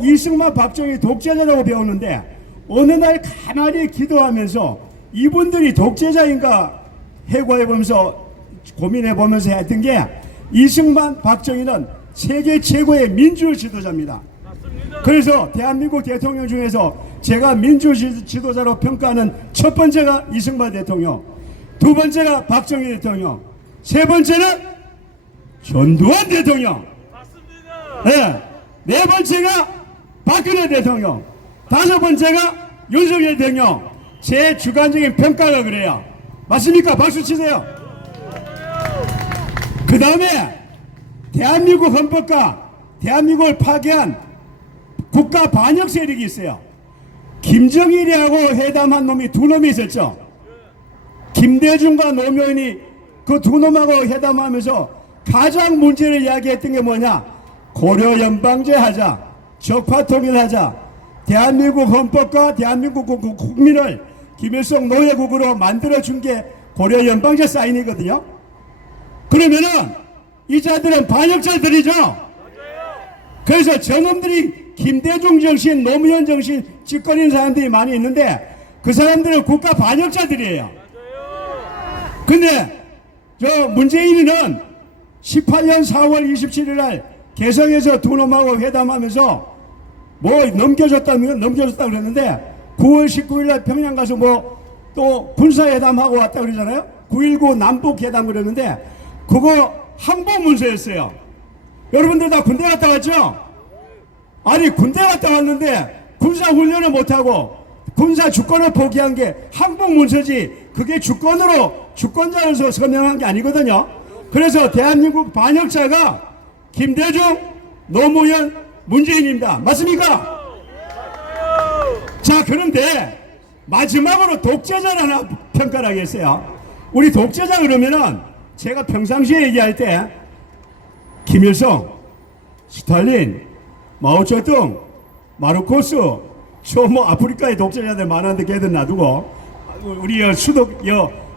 이승만, 박정희 독재자라고 배웠는데 어느 날 가만히 기도하면서 이분들이 독재자인가 해고해보면서 고민해보면서 했던 게 이승만, 박정희는 세계 최고의 민주 지도자입니다. 그래서 대한민국 대통령 중에서 제가 민주 지도자로 평가하는 첫 번째가 이승만 대통령, 두 번째가 박정희 대통령, 세 번째는 전두환 대통령, 네 번째가 박근혜 대통령, 다섯 번째가 윤석열 대통령. 제 주관적인 평가가 그래요. 맞습니까? 박수 치세요. 그 다음에 대한민국 헌법과 대한민국을 파괴한 국가 반역 세력이 있어요. 김정일이하고 회담한 놈이 두 놈이 있었죠. 김대중과 노무현이 그 두 놈하고 회담하면서 가장 문제를 이야기했던 게 뭐냐? 고려 연방제 하자, 적화 통일하자, 대한민국 헌법과 대한민국 국민을 김일성 노예국으로 만들어준 게 고려 연방제 사인이거든요. 그러면은 이 자들은 반역자들이죠. 그래서 저놈들이 김대중 정신, 노무현 정신 찌꺼리는 사람들이 많이 있는데 그 사람들은 국가 반역자들이에요. 근데 저 문재인이는 18년 4월 27일 날 개성에서 두 놈하고 회담하면서 뭐 넘겨줬다 그랬는데 9월 19일 날 평양 가서 뭐 또 군사회담하고 왔다 그러잖아요. 9.19 남북회담 그랬는데 그거 항복문서였어요. 여러분들 다 군대 갔다 왔죠? 아니 군대 갔다 왔는데 군사훈련을 못하고 군사 주권을 포기한 게 항복문서지 그게 주권자로서 서명한 게 아니거든요. 그래서 대한민국 반역자가 김대중, 노무현, 문재인입니다. 맞습니까? 자, 그런데 마지막으로 독재자를 하나 평가를 하겠어요. 우리 독재자 그러면은 제가 평상시에 얘기할 때 김일성, 스탈린, 마오쩌둥, 마르코스, 저 뭐 아프리카의 독재자들 많은데 걔들 놔두고 우리 수도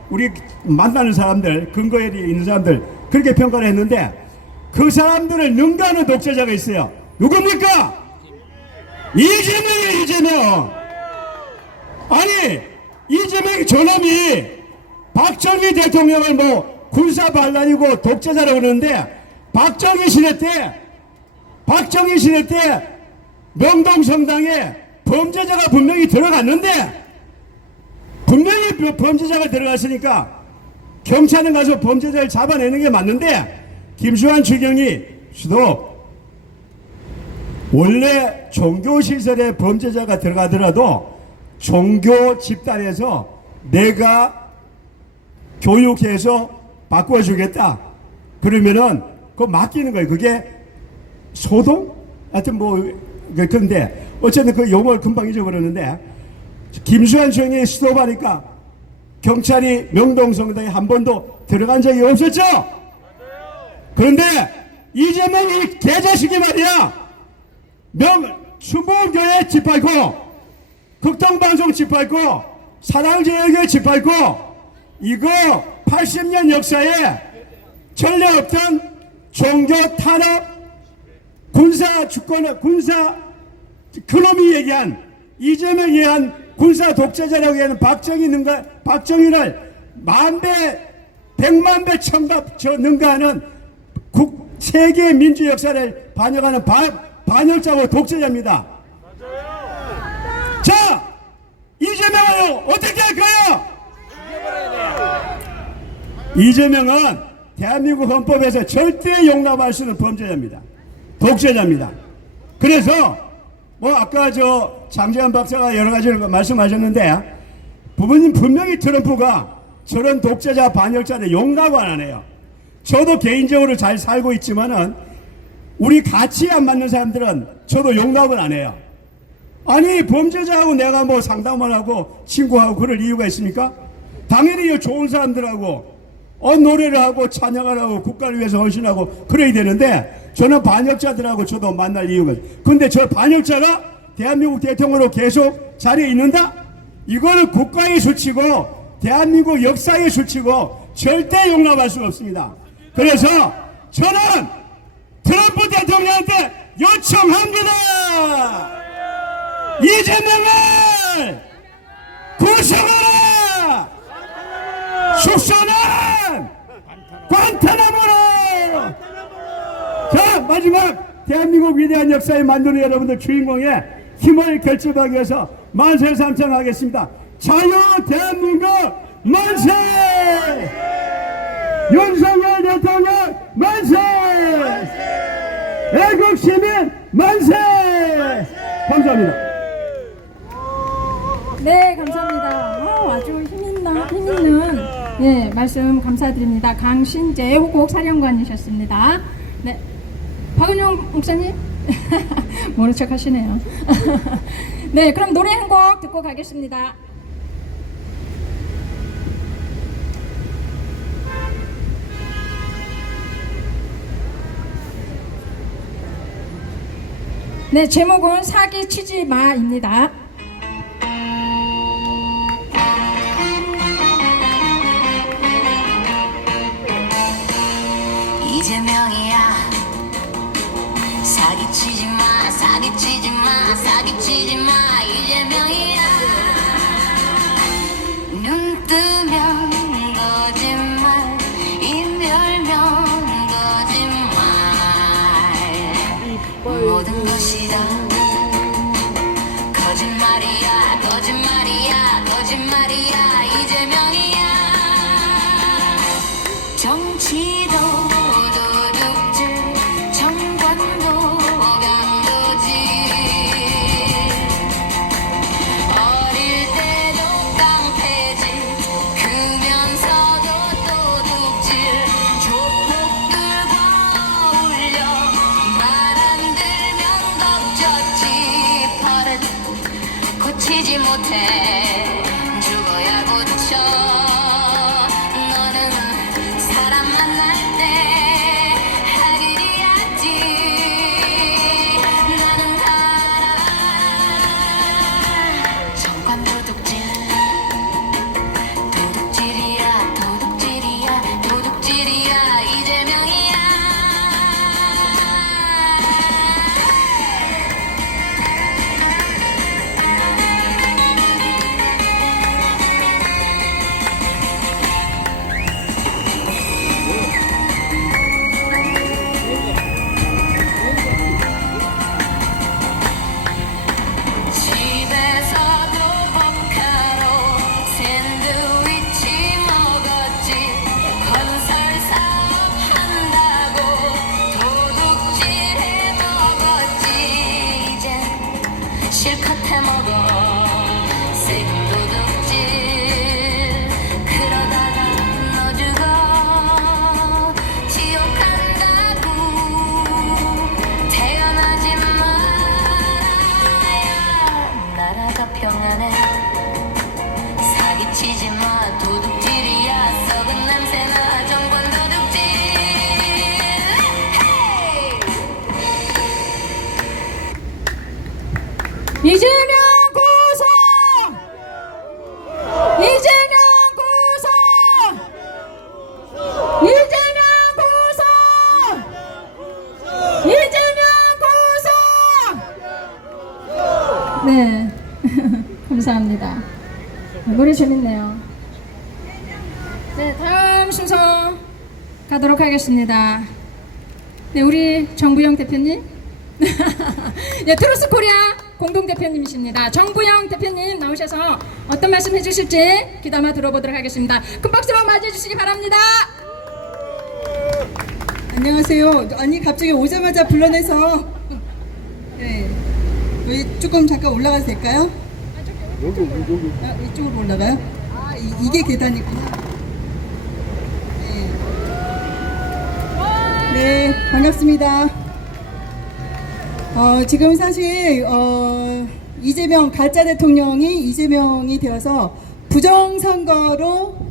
우리 만나는 사람들 근거에 있는 사람들 그렇게 평가를 했는데 그 사람들을 능가하는 독재자가 있어요. 누굽니까? 이재명이에요. 이재명. 아니 이재명 저놈이 박정희 대통령을 뭐 군사 반란이고 독재자라고 그러는데 박정희 시대 때 명동성당에 범죄자가 분명히 들어갔는데 분명히 범죄자가 들어갔으니까 경찰은 가서 범죄자를 잡아내는 게 맞는데 김수환 주경이 수도 원래 종교시설에 범죄자가 들어가더라도 종교 집단에서 내가 교육해서 바꿔주겠다 그러면은 그거 맡기는 거예요. 그게 소동? 하여튼 뭐 그런데 어쨌든 그 용어를 금방 잊어버렸는데 김수환 주경이 수도하니까 경찰이 명동성당에 한 번도 들어간 적이 없었죠. 그런데 이재명이 개자식이 말이야 수보교회 짓밟고 극동방송 짓밟고 사랑제일교회 짓밟고 이거 80년 역사에 전례 없던 종교 탄압 군사 주권 군사 그놈이 얘기한 이재명이 얘기한 군사 독재자라고 얘기하는 박정희를 만배 100만 배 능가하는 세계 민주 역사를 반영하는 반역자고 독재자입니다. 자, 이재명은 어떻게 할까요? 이재명은 대한민국 헌법에서 절대 용납할 수 없는 범죄자입니다. 독재자입니다. 그래서 뭐 아까 저 장재환 박사가 여러 가지를 말씀하셨는데 부모님 분명히 트럼프가 저런 독재자 반역자를 용납을 안 해요. 저도 개인적으로 잘 살고 있지만은 우리 가치에 안 맞는 사람들은 저도 용납을 안 해요. 아니 범죄자하고 내가 뭐 상담을 하고 친구하고 그럴 이유가 있습니까? 당연히 좋은 사람들하고 노래를 하고 찬양을 하고 국가를 위해서 헌신하고 그래야 되는데 저는 반역자들하고 저도 만날 이유가 있어요. 근데 저 반역자가 대한민국 대통령으로 계속 자리에 있는다? 이거는 국가의 수치고 대한민국 역사의 수치고 절대 용납할 수가 없습니다. 그래서 저는 트럼프 대통령한테 요청합니다. 이재명을 구속하라. 숙소는 관타나모로! 자, 마지막 대한민국 위대한 역사에 만드는 여러분들 주인공의 힘을 결집하기 위해서 만세 삼창하겠습니다. 자유 대한민국 만세! 윤석열 대통령 만세! 애국 시민 만세! 감사합니다. 네, 감사합니다. 아주 힘있는 예, 말씀 감사드립니다. 강신재 후국 사령관이셨습니다. 네, 박은용 목사님 모른 척 하시네요. 네, 그럼 노래 한 곡 듣고 가겠습니다. 네, 제목은 사기 치지 마입니다. 이재명이야 사기치지 마 사기치지 마 사기치지 마 이재명이야 눈 뜨면 거짓말 이멸면 거짓말 모든 것이 다 거짓말이야 거짓말이야 거짓말이야 이재명이야 정치도 도둑질 정권도 강도질 어릴 때도 깡패질 크면서도 도둑질 조폭들과 어울려 말 안 들면 겁졌지 버릇 고치지 못해 죽어야 고쳐 너는 사람 만날 때 하길이야지 나는 정관 도둑질 도둑질이야 도둑질이야 도둑질이야 이재명이야 집에서도 법카로 샌드위치 먹었지 건설 사업 한다고 도둑질 해 먹었지 이젠 실컷 해 먹어 세금 도둑질 그러다가 너 죽어 지옥 간다고 태어나지 말아야 나라가 평안해 사기치지 마 도둑질이야 썩은 냄새나 정권 도둑질 헤이! 이재명 구속! 이재명 구속! 이재명 구속! 이재명 구속! 네, 감사합니다. 노래 재밌네요. 네, 다음 순서 가도록 하겠습니다. 네, 우리 정부영 대표님. 네, 트루스 코리아 공동대표님이십니다. 정부영 대표님 나오셔서 어떤 말씀 해주실지 귀담아 들어보도록 하겠습니다. 큰 박수로 맞이해 주시기 바랍니다. 안녕하세요. 아니 갑자기 오자마자 불러내서 네. 여기 조금 잠깐 올라가도 될까요? 아, 이쪽으로 올라가요? 아, 이게 계단이구나. 네, 반갑습니다. 지금 사실 이재명 가짜 대통령이 이재명이 되어서 부정선거로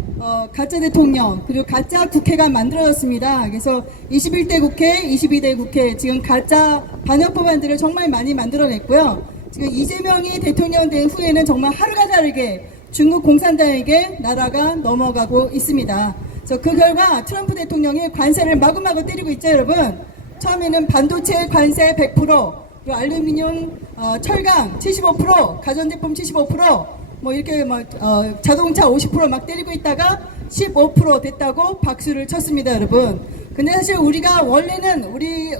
가짜 대통령 그리고 가짜 국회가 만들어졌습니다. 그래서 21대 국회, 22대 국회 지금 가짜 반역 법안들을 정말 많이 만들어냈고요. 지금 이재명이 대통령 된 후에는 정말 하루가 다르게 중국 공산당에게 나라가 넘어가고 있습니다. 그래서 그 결과 트럼프 대통령이 관세를 마구마구 때리고 있죠, 여러분. 처음에는 반도체 관세 100%, 그리고 알루미늄, 철강 75%, 가전제품 75%, 뭐 이렇게 막 자동차 50% 막 때리고 있다가 15% 됐다고 박수를 쳤습니다, 여러분. 근데 사실 우리가 원래는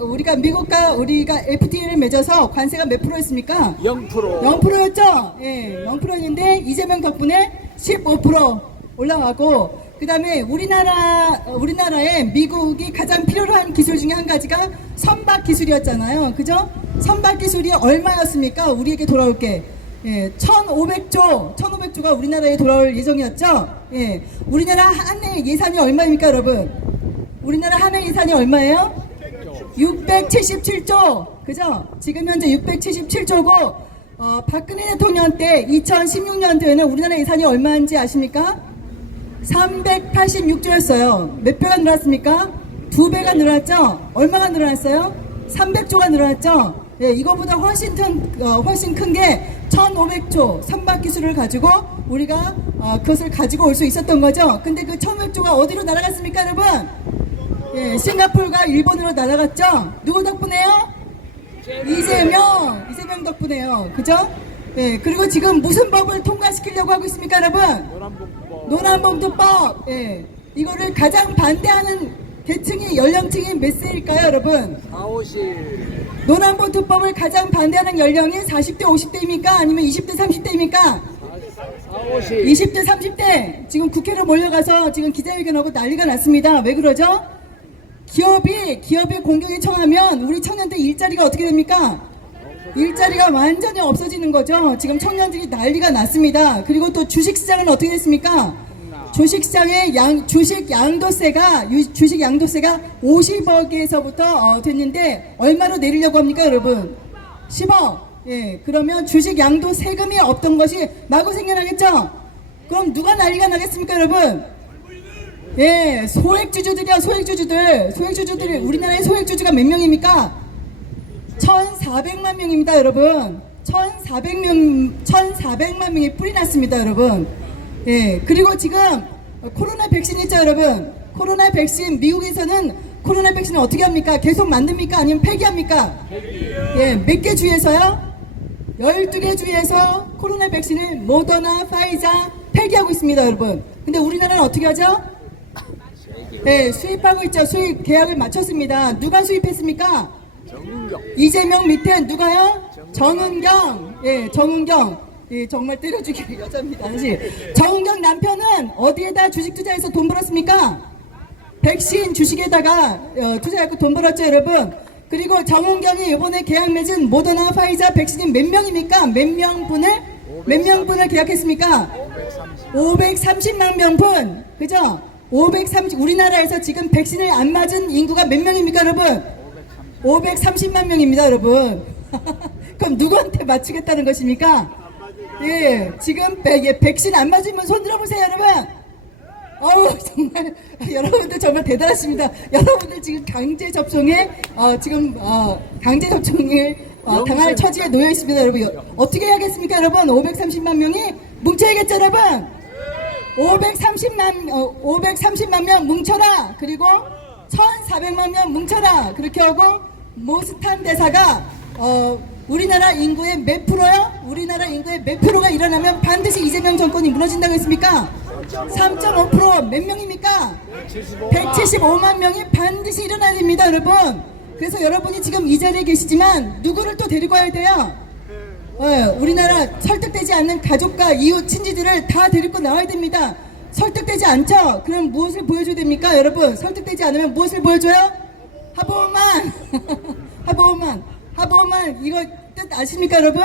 우리가 미국과 우리가 FTA를 맺어서 관세가 몇 프로였습니까? 0%. 0%였죠? 예, 0%였는데 이재명 덕분에 15% 올라가고, 그 다음에 우리나라에 미국이 가장 필요로 한 기술 중에 한 가지가 선박 기술이었잖아요. 그죠? 선박 기술이 얼마였습니까? 우리에게 돌아올 게. 예, 1,500조가 우리나라에 돌아올 예정이었죠? 예, 우리나라 한 해 예산이 얼마입니까, 여러분? 우리나라 한 해 예산이 얼마예요? 677조. 그죠? 지금 현재 677조고, 박근혜 대통령 때 2016년도에는 우리나라 예산이 얼마인지 아십니까? 386조였어요. 몇 배가 늘었습니까? 2배가 늘었죠? 얼마가 늘어났어요? 300조가 늘어났죠? 예, 이거보다 훨씬 큰 게 1,500조 선박 기술을 가지고 우리가 그것을 가지고 올 수 있었던 거죠. 근데 그 1,500조가 어디로 날아갔습니까, 여러분? 예, 싱가포르가 일본으로 날아갔죠? 누구 덕분에요? 이재명 덕분에요. 그죠? 예, 그리고 지금 무슨 법을 통과시키려고 하고 있습니까, 여러분? 노란봉투법. 예, 이거를 가장 반대하는 연령층이 몇 세일까요, 여러분? 40. 노란봉투법을 가장 반대하는 연령이 40대, 50대입니까? 아니면 20대, 30대입니까? 40. 20대, 30대. 지금 국회로 몰려가서 지금 기자회견하고 난리가 났습니다. 왜 그러죠? 기업이 공격에 청하면 우리 청년들 일자리가 어떻게 됩니까? 일자리가 완전히 없어지는 거죠. 지금 청년들이 난리가 났습니다. 그리고 또 주식시장은 어떻게 됐습니까? 주식시장의 주식 양도세가 50억에서부터 됐는데 얼마로 내리려고 합니까, 여러분? 10억. 예, 그러면 주식 양도 세금이 없던 것이 마구 생겨나겠죠? 그럼 누가 난리가 나겠습니까, 여러분? 예, 소액주주들이요, 소액주주들. 우리나라의 소액주주가 몇 명입니까? 1,400만 명입니다, 여러분. 1,400만 명이 뿔이 났습니다, 여러분. 예, 그리고 지금 코로나 백신 있죠, 여러분? 코로나 백신, 미국에서는 코로나 백신을 어떻게 합니까? 계속 만듭니까? 아니면 폐기합니까? 예, 몇 개 주에서요? 12개 주에서 코로나 백신을 모더나, 파이자 폐기하고 있습니다, 여러분. 근데 우리나라는 어떻게 하죠? 네, 수입하고 있죠. 수입 계약을 마쳤습니다. 누가 수입했습니까? 정은경. 이재명 밑에 누가요? 정은경. 예, 정은경. 예, 정말 때려주기 여자입니다. 사실 정은경 남편은 어디에다 주식 투자해서 돈 벌었습니까? 백신 주식에다가 투자해서 돈 벌었죠, 여러분. 그리고 정은경이 이번에 계약 맺은 모더나, 파이자 백신이 몇 명입니까? 몇 명분을 계약했습니까? 530만 명분. 그죠? 우리나라에서 지금 백신을 안 맞은 인구가 몇 명입니까, 여러분? 530만 명입니다, 여러분. 그럼 누구한테 맞추겠다는 것입니까? 예, 지금 백신 안 맞으면 손 들어보세요, 여러분. 어우, 정말 여러분들 정말 대단하십니다. 여러분들 지금 강제 접종을 당할 처지에 놓여 있습니다, 여러분. 어떻게 해야겠습니까, 여러분? 530만 명이 뭉쳐야겠죠, 여러분? 530만 명 뭉쳐라. 그리고 1,400만 명 뭉쳐라. 그렇게 하고 모스탄 대사가 우리나라 인구의 몇 프로요? 우리나라 인구의 몇 프로가 일어나면 반드시 이재명 정권이 무너진다고 했습니까? 3.5%. 몇 명입니까? 175만 명이 반드시 일어나야 됩니다, 여러분. 그래서 여러분이 지금 이 자리에 계시지만 누구를 또 데리고 와야 돼요? 우리나라 설득되지 않는 가족과 이웃, 친지들을 다 데리고 나와야 됩니다. 설득되지 않죠? 그럼 무엇을 보여줘야 됩니까, 여러분? 설득되지 않으면 무엇을 보여줘요? 하보만. 하보만. 이거 뜻 아십니까, 여러분?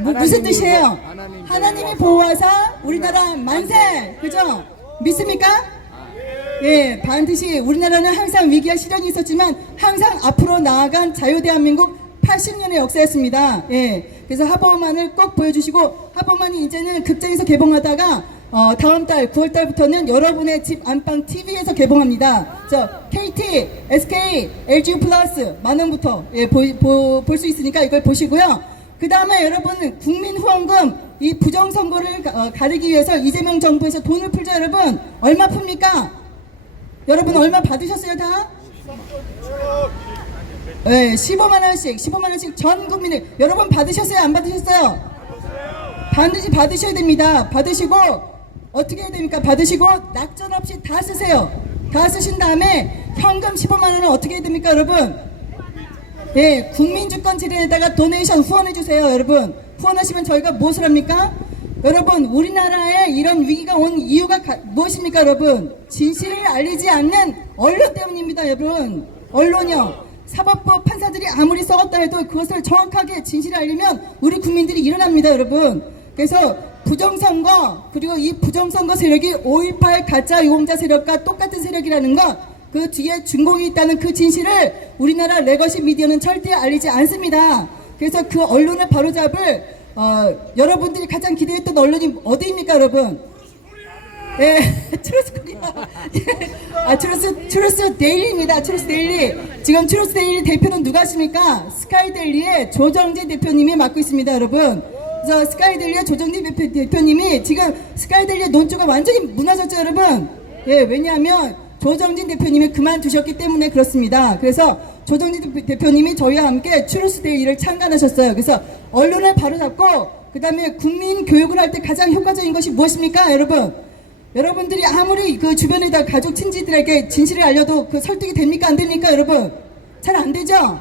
무슨 뜻이에요? 하나님이 보호하사 우리나라 만세. 그죠? 믿습니까? 예, 반드시 우리나라는 항상 위기와 시련이 있었지만 항상 앞으로 나아간 자유대한민국 80년의 역사였습니다. 예, 그래서 하버만을 꼭 보여주시고, 하버만이 이제는 극장에서 개봉하다가 다음 달 9월 달부터는 여러분의 집 안방 TV에서 개봉합니다. KT, SK, LG 플러스 만원부터 볼 수 있으니까 이걸 보시고요. 그 다음에 여러분 국민 후원금 이 부정선거를 가리기 위해서 이재명 정부에서 돈을 풀죠, 여러분. 얼마 풉니까? 여러분 얼마 받으셨어요, 다? 네, 15만원씩 전 국민을. 여러분 받으셨어요, 안 받으셨어요? 반드시 받으셔야 됩니다. 받으시고 어떻게 해야 됩니까? 받으시고 낙전 없이 다 쓰세요. 다 쓰신 다음에 현금 15만 원은 어떻게 해야 됩니까, 여러분? 예, 국민주권재단에다가 도네이션 후원해 주세요, 여러분. 후원하시면 저희가 무엇을 합니까? 여러분, 우리나라에 이런 위기가 온 이유가 무엇입니까, 여러분? 진실을 알리지 않는 언론 때문입니다, 여러분. 언론이요. 사법부 판사들이 아무리 썩었다 해도 그것을 정확하게 진실을 알리면 우리 국민들이 일어납니다, 여러분. 그래서 부정선거, 그리고 이 부정선거 세력이 5.18 가짜 유공자 세력과 똑같은 세력이라는 것, 그 뒤에 준공이 있다는 그 진실을 우리나라 레거시 미디어는 절대 알리지 않습니다. 그래서 그 언론을 바로잡을 여러분들이 가장 기대했던 언론이 어디입니까, 여러분? 예, 트루스 코리아. 아, 트루스 데일리입니다. 트루스 데일리. 지금 트루스 데일리 대표는 누가 하십니까? 스카이 데일리의 조정진 대표님이 맡고 있습니다, 여러분. 그래서 스카이 데일리의 조정진 대표님이 지금 스카이 데일리의 논조가 완전히 무너졌죠, 여러분. 예, 왜냐하면 조정진 대표님이 그만두셨기 때문에 그렇습니다. 그래서 조정진 대표님이 저희와 함께 트루스 데일리를 창간하셨어요. 그래서 언론을 바로잡고 그 다음에 국민 교육을 할 때 가장 효과적인 것이 무엇입니까, 여러분? 여러분들이 아무리 그 주변에다 가족 친지들에게 진실을 알려도 그 설득이 됩니까, 안 됩니까, 여러분? 잘 안 되죠?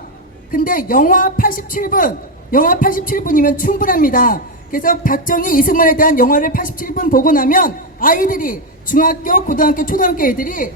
근데 영화 87분이면 충분합니다. 그래서 박정희, 이승만에 대한 영화를 87분 보고 나면 아이들이 중학교, 고등학교, 초등학교 애들이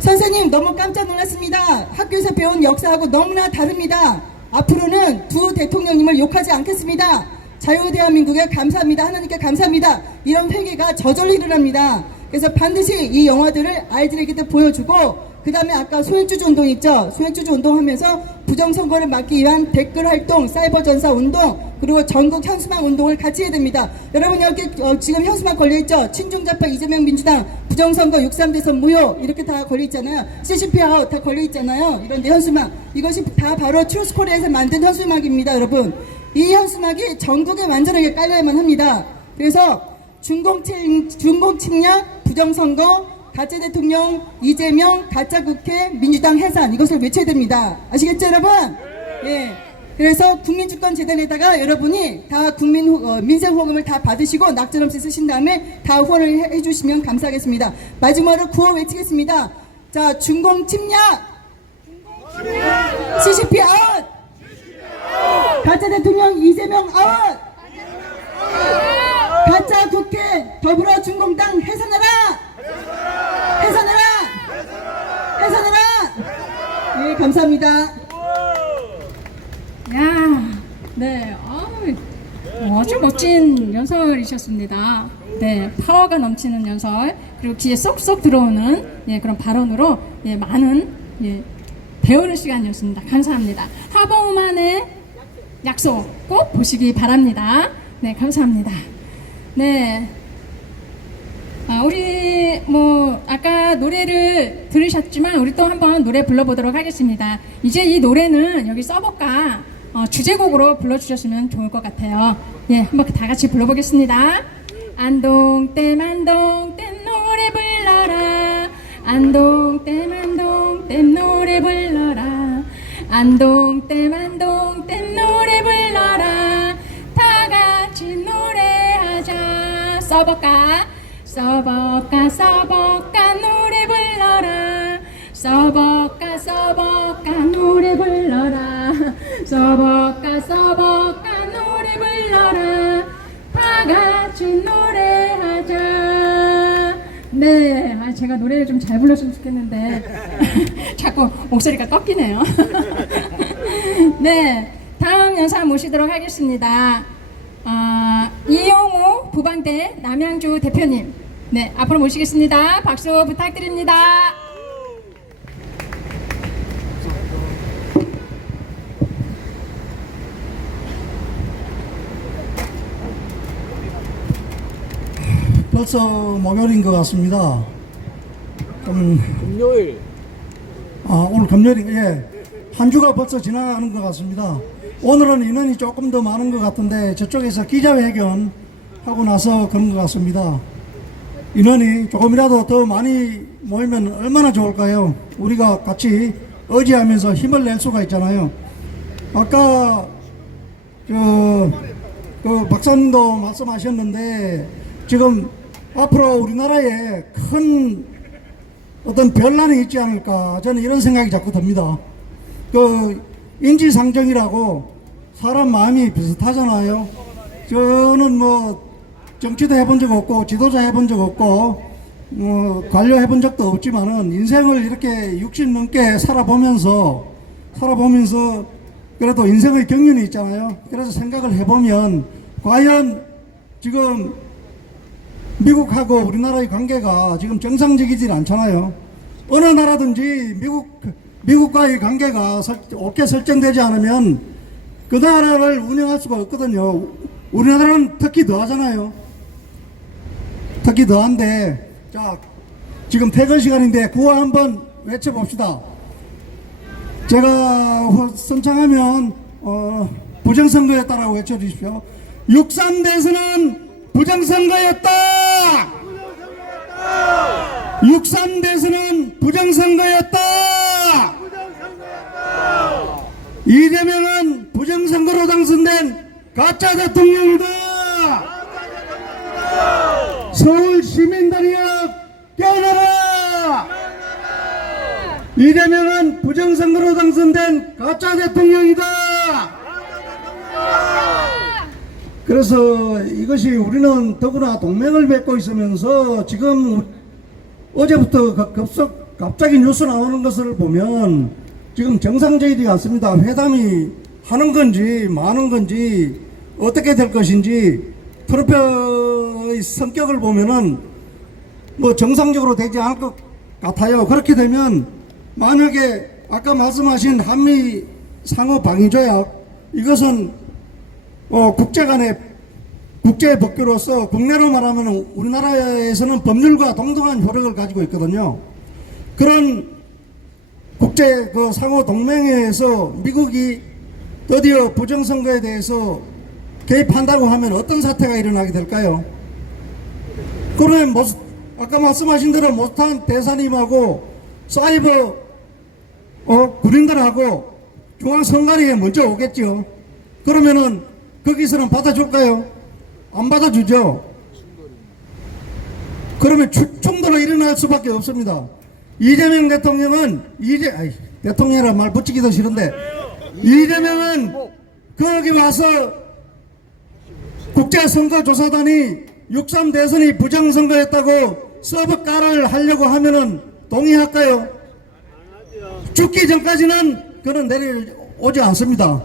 선생님 너무 깜짝 놀랐습니다. 학교에서 배운 역사하고 너무나 다릅니다. 앞으로는 두 대통령님을 욕하지 않겠습니다. 자유대한민국에 감사합니다. 하나님께 감사합니다. 이런 회개가 저절로 일어납니다. 그래서 반드시 이 영화들을 아이들에게도 보여주고 그 다음에 아까 소액주주 운동 있죠. 소액주주 운동하면서 부정선거를 막기 위한 댓글 활동, 사이버 전사 운동, 그리고 전국 현수막 운동을 같이 해야 됩니다. 여러분 여기 지금 현수막 걸려있죠. 친중자파 이재명 민주당 부정선거 63대선 무효 이렇게 다 걸려있잖아요. CCP 아웃 다 걸려있잖아요. 이런데 현수막 이것이 다 바로 트루스 코리아에서 만든 현수막입니다, 여러분. 이 현수막이 전국에 완전하게 깔려야만 합니다. 그래서 중공침략, 부정선거, 가짜 대통령, 이재명, 가짜 국회, 민주당 해산 이것을 외쳐야 됩니다. 아시겠죠, 여러분? 예. 그래서 국민주권재단에다가 여러분이 다 민생 후원금을 다 받으시고 낙전 없이 쓰신 다음에 다 후원을 해주시면 감사하겠습니다. 마지막으로 구호 외치겠습니다. 자, 중공침략, CCP 아웃, 가짜 대통령 이재명 아웃, 가짜 국회 더불어 중공당 해산하라! 해산하라! 해산하라! 네, 감사합니다. 야, 네, 아주 멋진 연설이셨습니다. 네, 파워가 넘치는 연설, 그리고 귀에 쏙쏙 들어오는 그런 발언으로 많은 배우는 시간이었습니다. 감사합니다. 하봉만의 약속 꼭 보시기 바랍니다. 네, 감사합니다. 네. 우리 아까 노래를 들으셨지만 우리 또 한번 노래 불러보도록 하겠습니다. 이제 이 노래는 여기 서버가 주제곡으로 불러주셨으면 좋을 것 같아요. 예, 한번 다 같이 불러보겠습니다. 안동댐 안동댐 노래 불러라. 안동댐 안동댐 노래 불러라. 안동댐 안동댐 노래 불러라. 다 같이 노래하자. 서버가 서버가 서버가 노래 불러라. 서버가 서버가 노래 불러라. 서버가 서버가 노래 불러라. 다 같이 노래하자. 네, 제가 노래를 좀 잘 불렀으면 좋겠는데 자꾸 목소리가 꺾이네요. 네, 다음 연사 모시도록 하겠습니다. 이용우 부방대 남양주 대표님, 네, 앞으로 모시겠습니다. 박수 부탁드립니다. 벌써 목요일인 것 같습니다. 금요일. 오늘 금요일인, 예. 한 주가 벌써 지나가는 것 같습니다. 오늘은 인원이 조금 더 많은 것 같은데 저쪽에서 기자회견 하고 나서 그런 것 같습니다. 인원이 조금이라도 더 많이 모이면 얼마나 좋을까요? 우리가 같이 의지하면서 힘을 낼 수가 있잖아요. 아까 그 박사님도 말씀하셨는데 지금 앞으로 우리나라에 큰 어떤 변란이 있지 않을까 저는 이런 생각이 자꾸 듭니다. 그 인지상정이라고 사람 마음이 비슷하잖아요. 저는 뭐 정치도 해본 적 없고 지도자 해본 적 없고 관료 해본 적도 없지만은 인생을 이렇게 60 넘게 살아보면서 그래도 인생의 경륜이 있잖아요. 그래서 생각을 해보면 과연 지금 미국하고 우리나라의 관계가 지금 정상적이질 않잖아요. 어느 나라든지 미국과의 관계가 옳게 설정되지 않으면 그 나라를 운영할 수가 없거든요. 우리나라는 특히 더하잖아요. 특히 더한데, 자, 지금 퇴근 시간인데 구호 한번 외쳐봅시다. 제가 선창하면 부정선거였다라고 외쳐주십시오. 6.3 대선은 부정선거였다! 6.3 대선은 부정선거였다! 이재명은 부정선거로 당선된 가짜 대통령이다! 서울 시민들이여 깨어나라! 이재명은 부정선거로 당선된 가짜 대통령이다! 그래서 이것이 우리는 더구나 동맹을 맺고 있으면서 지금 어제부터 갑자기 뉴스 나오는 것을 보면 지금 정상적이지 않습니다. 회담이 하는 건지 마는 건지 어떻게 될 것인지 트럼프의 성격을 보면은 뭐 정상적으로 되지 않을 것 같아요. 그렇게 되면 만약에 아까 말씀하신 한미 상호 방위조약 이것은 국제 간의 국제 법규로서 국내로 말하면 우리나라에서는 법률과 동등한 효력을 가지고 있거든요. 그런 국제 그 상호 동맹회에서 미국이 드디어 부정선거에 대해서 개입한다고 하면 어떤 사태가 일어나게 될까요? 그러면 아까 말씀하신 대로 못한 대사님하고 사이버 군인들하고 중앙선관위에 먼저 오겠죠. 그러면은 거기서는 받아줄까요? 안 받아주죠. 그러면 충돌이 일어날 수밖에 없습니다. 이재명 대통령은 대통령이라 말 붙이기도 싫은데 이재명은 거기 와서 국제선거조사단이 6.3 대선이 부정선거였다고 서버 깔을 하려고 하면은 동의할까요? 죽기 전까지는 그는 내려오지 않습니다.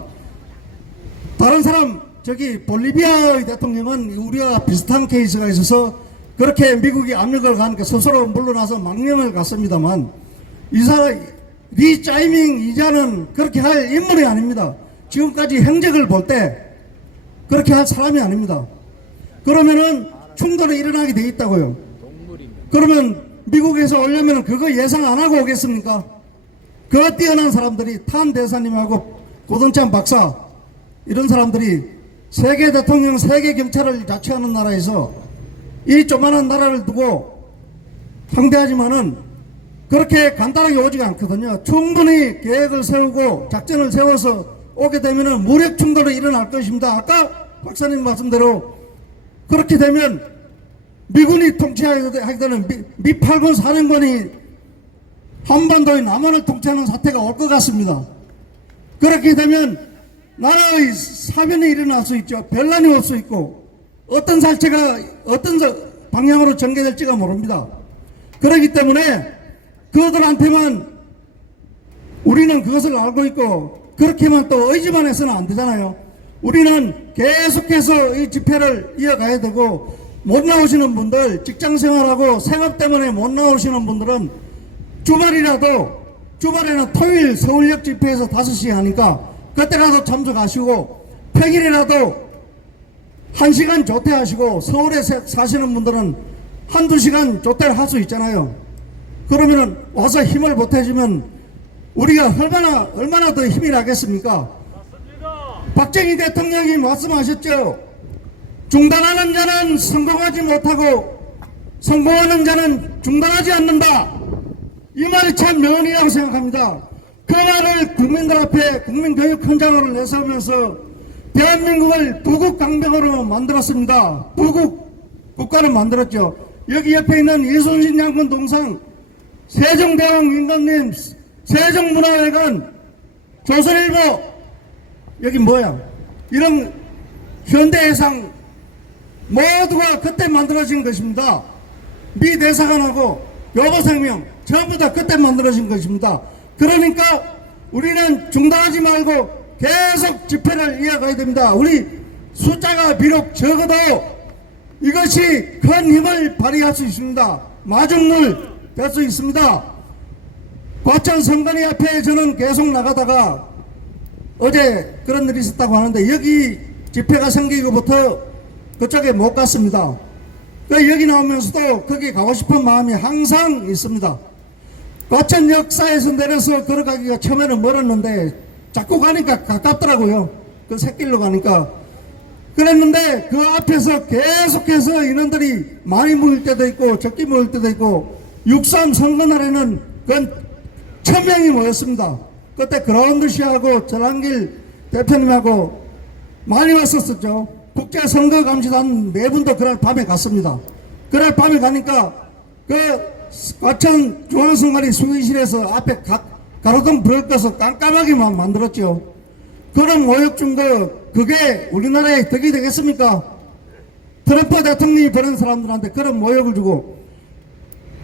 다른 사람 저기 볼리비아의 대통령은 우리와 비슷한 케이스가 있어서 그렇게 미국이 압력을 가니까 스스로 물러나서 망명을 갔습니다만 이 사람 리 짜이밍 이자는 그렇게 할 인물이 아닙니다. 지금까지 행적을 볼 때 그렇게 할 사람이 아닙니다. 그러면은 충돌이 일어나게 돼 있다고요. 그러면 미국에서 오려면 그거 예상 안 하고 오겠습니까? 그 뛰어난 사람들이 탄 대사님하고 고등찬 박사 이런 사람들이 세계 대통령, 세계 경찰을 자처하는 나라에서 이 조만한 나라를 두고 상대하지만은 그렇게 간단하게 오지가 않거든요. 충분히 계획을 세우고 작전을 세워서 오게 되면은 무력 충돌이 일어날 것입니다. 아까 박사님 말씀대로 그렇게 되면 미군이 통치하게 되는 미8군 사령관이 한반도의 남한을 통치하는 사태가 올 것 같습니다. 그렇게 되면 나라의 사변이 일어날 수 있죠. 변란이 올 수 있고 어떤 살체가 어떤 방향으로 전개될지가 모릅니다. 그렇기 때문에 그들한테만 우리는 그것을 알고 있고 그렇게만 또 의지만 해서는 안 되잖아요. 우리는 계속해서 이 집회를 이어가야 되고 못 나오시는 분들 직장생활하고 생업 때문에 못 나오시는 분들은 주말에는 토요일 서울역 집회에서 5시에 하니까 그때라도 참석하시고 평일이라도 1시간 조퇴하시고 서울에 사시는 분들은 1~2시간 조퇴를 할 수 있잖아요. 그러면은 와서 힘을 보태주면 우리가 얼마나 더 힘이 나겠습니까? 박정희 대통령이 말씀하셨죠. 중단하는 자는 성공하지 못하고 성공하는 자는 중단하지 않는다. 이 말이 참 명언이라고 생각합니다. 그 말을 국민들 앞에 국민교육 현장으로 내세우면서 대한민국을 부국 강병으로 만들었습니다. 부국 국가를 만들었죠. 여기 옆에 있는 이순신 장군 동상, 세종대왕 임금님, 세종문화회관, 조선일보, 여기 뭐야? 이런 현대해상 모두가 그때 만들어진 것입니다. 미 대사관하고 여보생명 전부 다 그때 만들어진 것입니다. 그러니까 우리는 중단하지 말고 계속 집회를 이어가야 됩니다. 우리 숫자가 비록 적어도 이것이 큰 힘을 발휘할 수 있습니다. 마중물 될 수 있습니다. 과천 성관이 앞에 저는 계속 나가다가 어제 그런 일이 있었다고 하는데 여기 집회가 생기고부터 그쪽에 못 갔습니다. 여기 나오면서도 거기 가고 싶은 마음이 항상 있습니다. 과천 역사에서 내려서 걸어가기가 처음에는 멀었는데 자꾸 가니까 가깝더라고요. 그 새길로 가니까. 그랬는데 그 앞에서 계속해서 인원들이 많이 모일 때도 있고 적게 모일 때도 있고 6.3 선거날에는 그 1000명이 모였습니다. 그때 그라운드시하고 전환길 대표님하고 많이 왔었었죠. 국제선거감시단 4분도 그날 밤에 갔습니다. 그날 밤에 가니까 그 과천 중앙선관위 수의실에서 앞에 가로등 불을 꺼서 깜깜하게만 만들었죠. 그런 모욕 준 그게 우리나라의 덕이 되겠습니까? 트럼프 대통령이 그런 사람들한테 그런 모욕을 주고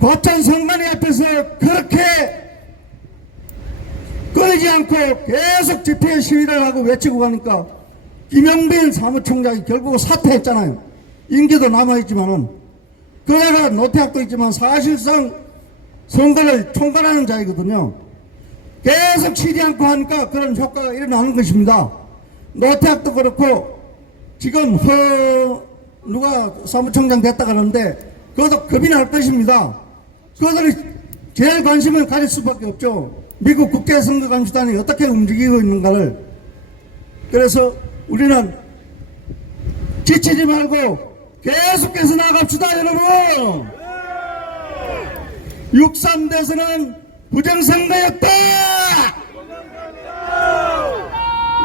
과천 선관위 앞에서 그렇게 끊이지 않고 계속 집회 시위를 하고 외치고 가니까 김영빈 사무총장이 결국 사퇴했잖아요. 임기도 남아있지만은 그자가 노태학도 있지만 사실상 선거를 총괄하는 자이거든요. 계속 치지 않고 하니까 그런 효과가 일어나는 것입니다. 노태학도 그렇고 지금 누가 사무총장 됐다 그러는데 그것도 겁이 날 것입니다. 그것들이 제일 관심을 가질 수밖에 없죠. 미국 국제선거감시단이 어떻게 움직이고 있는가를. 그래서 우리는 지치지 말고 계속해서 나갑시다, 여러분. 6.3대선은 부정선거였다.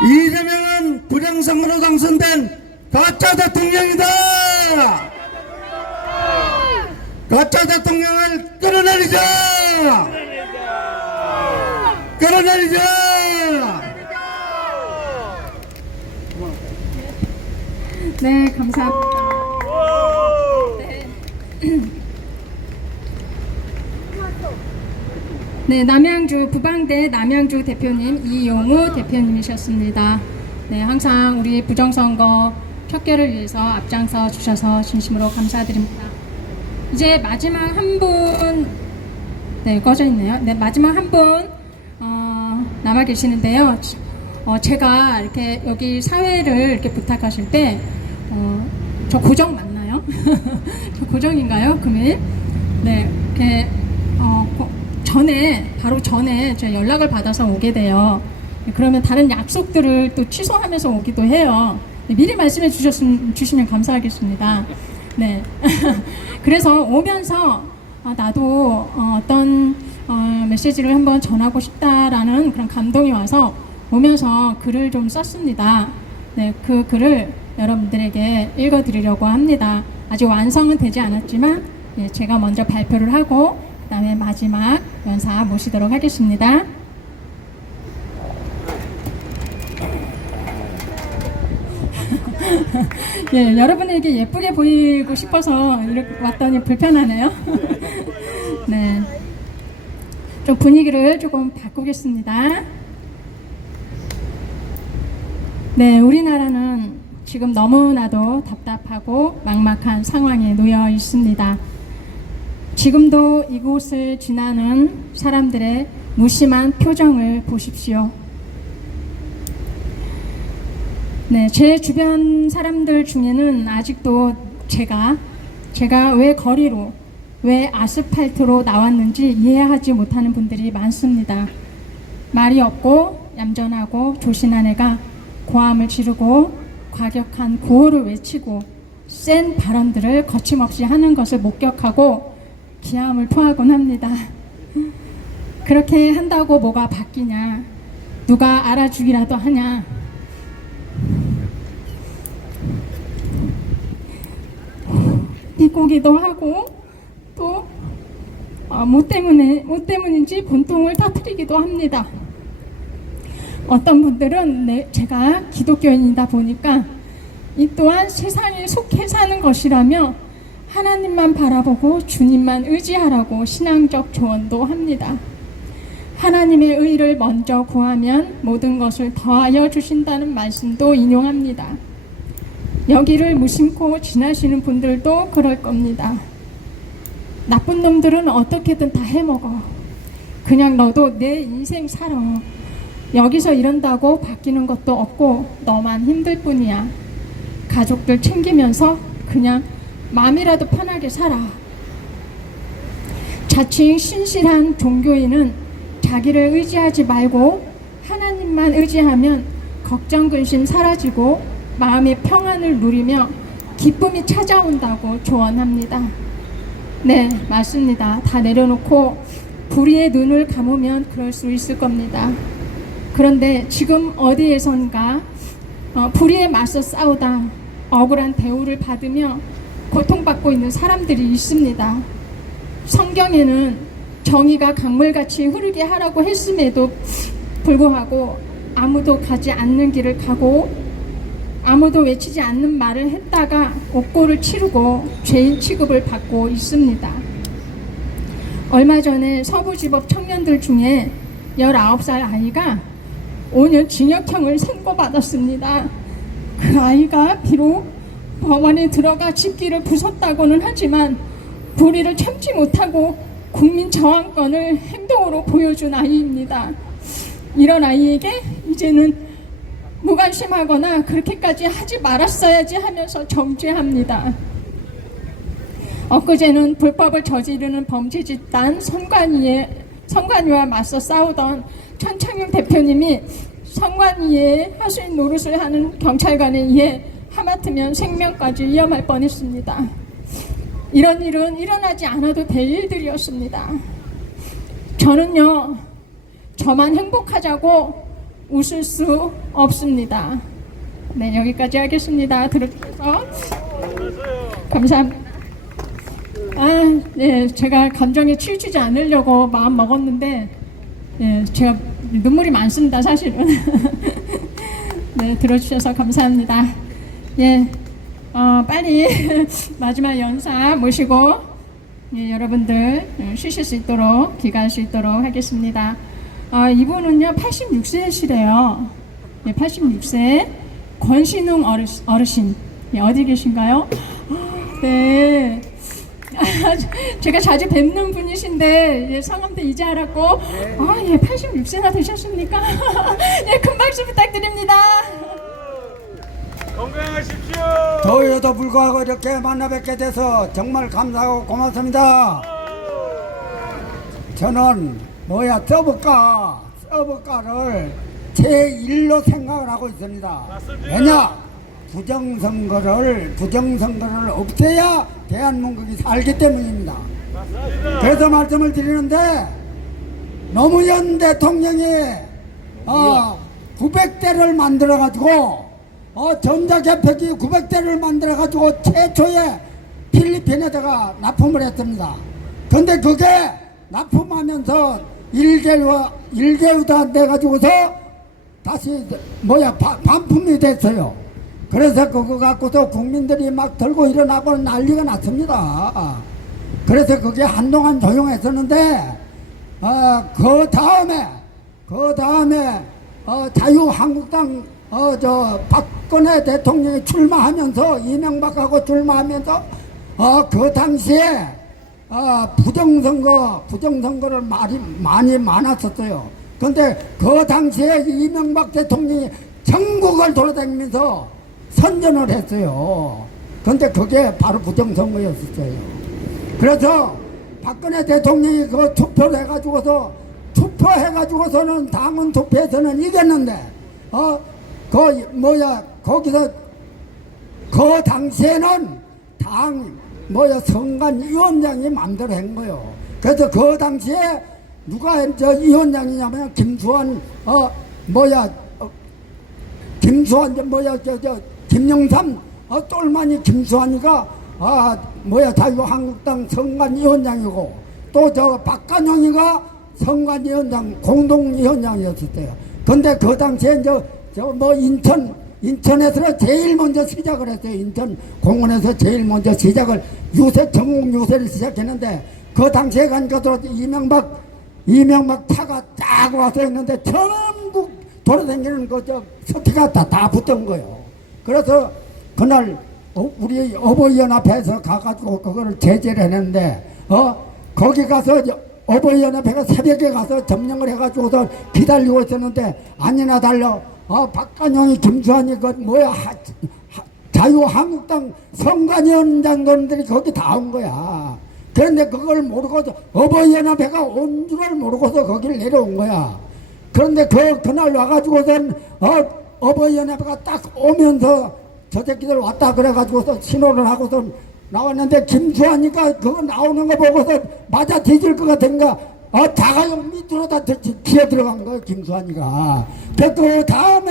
이재명은 부정선거로 당선된 가짜 대통령이다. 가짜 대통령을 끌어내리자. 끌어내리자. 네, 감사합니다. 네, 남양주 부방대 남양주 대표님 이용우 대표님이셨습니다. 네, 항상 우리 부정선거 척결을 위해서 앞장서 주셔서 진심으로 감사드립니다. 이제 마지막 한 분, 네, 꺼져 있네요. 네, 마지막 한 분 남아 계시는데요. 제가 이렇게 여기 사회를 이렇게 부탁하실 때, 저 고정 맞나요? 저 고정인가요? 금일? 네, 이렇게, 바로 전에 제가 연락을 받아서 오게 돼요. 그러면 다른 약속들을 또 취소하면서 오기도 해요. 네, 미리 말씀해 주시면 감사하겠습니다. 네. 그래서 오면서, 나도 어떤 메시지를 한번 전하고 싶다라는 그런 감동이 와서 오면서 글을 좀 썼습니다. 네, 그 글을 여러분들에게 읽어드리려고 합니다. 아직 완성은 되지 않았지만 예, 제가 먼저 발표를 하고 그 다음에 마지막 연사 모시도록 하겠습니다. 예, 여러분에게 예쁘게 보이고 싶어서 이렇게 왔더니 불편하네요. 네, 좀 분위기를 조금 바꾸겠습니다. 네, 우리나라는 지금 너무나도 답답하고 막막한 상황에 놓여 있습니다. 지금도 이곳을 지나는 사람들의 무심한 표정을 보십시오. 네, 제 주변 사람들 중에는 아직도 제가 왜 거리로, 왜 아스팔트로 나왔는지 이해하지 못하는 분들이 많습니다. 말이 없고 얌전하고 조신한 애가 고함을 지르고 과격한 구호를 외치고 센 발언들을 거침없이 하는 것을 목격하고 기함을 토하곤 합니다. 그렇게 한다고 뭐가 바뀌냐? 누가 알아주기라도 하냐? 비꼬기도 하고 뭐 때문인지 분통을 터뜨리기도 합니다. 어떤 분들은 제가 기독교인이다 보니까 이 또한 세상에 속해 사는 것이라며 하나님만 바라보고 주님만 의지하라고 신앙적 조언도 합니다. 하나님의 의를 먼저 구하면 모든 것을 더하여 주신다는 말씀도 인용합니다. 여기를 무심코 지나시는 분들도 그럴 겁니다. 나쁜 놈들은 어떻게든 다 해먹어. 그냥 너도 내 인생 살아. 여기서 이런다고 바뀌는 것도 없고 너만 힘들 뿐이야. 가족들 챙기면서 그냥 마음이라도 편하게 살아. 자칭 신실한 종교인은 자기를 의지하지 말고 하나님만 의지하면 걱정 근심 사라지고 마음의 평안을 누리며 기쁨이 찾아온다고 조언합니다. 네, 맞습니다. 다 내려놓고 불의의 눈을 감으면 그럴 수 있을 겁니다. 그런데 지금 어디에선가 불의에 맞서 싸우다 억울한 대우를 받으며 고통받고 있는 사람들이 있습니다. 성경에는 정의가 강물같이 흐르게 하라고 했음에도 불구하고 아무도 가지 않는 길을 가고 아무도 외치지 않는 말을 했다가 옥고를 치르고 죄인 취급을 받고 있습니다. 얼마 전에 서부지법 청년들 중에 19살 아이가 5년 징역형을 선고받았습니다. 그 아이가 비록 법원에 들어가 집기를 부쉈다고는 하지만 불의를 참지 못하고 국민 저항권을 행동으로 보여준 아이입니다. 이런 아이에게 이제는 무관심하거나 그렇게까지 하지 말았어야지 하면서 정죄합니다. 엊그제는 불법을 저지르는 범죄 집단 선관위와 맞서 싸우던 천창용 대표님이 선관위에 하수인 노릇을 하는 경찰관에 의해 하마터면 생명까지 위험할 뻔했습니다. 이런 일은 일어나지 않아도 될 일들이었습니다. 저는요, 저만 행복하자고 웃을 수 없습니다. 네, 여기까지 하겠습니다. 들어주셔서 감사합니다. 네, 제가 감정에 치우치지 않으려고 마음 먹었는데, 네, 제가 눈물이 많습니다, 사실은. 네, 들어주셔서 감사합니다. 예, 빨리 마지막 연사 모시고 여러분들 쉬실 수 있도록 귀가할 수 있도록 하겠습니다. 이분은요 86세시래요. 예, 86세 권신웅 어르신. 예, 어디 계신가요? 네. 제가 자주 뵙는 분이신데 예, 성함도 이제 알았고 예, 86세나 되셨습니까? 예, 큰 박수 부탁드립니다. 건강하십시오. 더위에도 불구하고 이렇게 만나 뵙게 돼서 정말 감사하고 고맙습니다. 저는 서브가를 제1로 생각을 하고 있습니다. 왜냐? 부정선거를 없애야 대한민국이 살기 때문입니다. 그래서 말씀을 드리는데 노무현 대통령이 900대를 만들어가지고 전자개표기 900대를 만들어가지고 최초에 필리핀에다가 납품을 했습니다. 근데 그게 납품하면서 1개월도 안 돼가지고서 다시 반품이 됐어요. 그래서 그거 갖고서 국민들이 막 들고 일어나고 난리가 났습니다. 그래서 그게 한동안 조용했었는데 그 다음에 자유한국당 박근혜 대통령이 출마하면서 이명박하고 출마하면서 그 당시에 부정선거를 많이 많았었어요. 근데 그 당시에 이명박 대통령이 전국을 돌아다니면서 선전을 했어요. 근데 그게 바로 부정선거였었어요. 그래서 박근혜 대통령이 그 투표를 해가지고서는 당원 투표에서는 이겼는데 거기서 그 당시에는 선관위원장이 마음대로 한 거예요. 그래서 그 당시에 누가 위원장이냐면 김영삼 똘마니 김수환이가 자유한국당 선관위원장이고 또 저 박간영이가 선관위원장 공동위원장이었었대요. 근데 그 당시에 저 뭐 인천에서 제일 먼저 시작을 했어요. 인천 공원에서 제일 먼저 시작을 전국 유세를 시작했는데 그 당시에 가니까 이명박 차가 쫙 와서 했는데 전국 돌아다니는 그저 석회가 다 붙은 거예요. 그래서 그날 우리 어버이연합회에서 가가지고 그거를 제재를 했는데 거기 가서 어버이연합회가 새벽에 가서 점령을 해가지고서 기다리고 있었는데 아니나 달려 박간영이 김수환이 그 뭐야 자유한국당 선관위원장들이 거기 다 온 거야. 그런데 그걸 모르고서 어버이연합회가 온 줄을 모르고서 거기를 내려온 거야. 그런데 그날 와가지고선 어버이연합회가 딱 오면서 저 새끼들 왔다 그래가지고서 신호를 하고서 나왔는데 김수환이가 그거 나오는 거 보고서 맞아 뒤질 것 같은가 자가용 밑으로 다 기어 들어간 거예요. 김수환이가. 그 다음에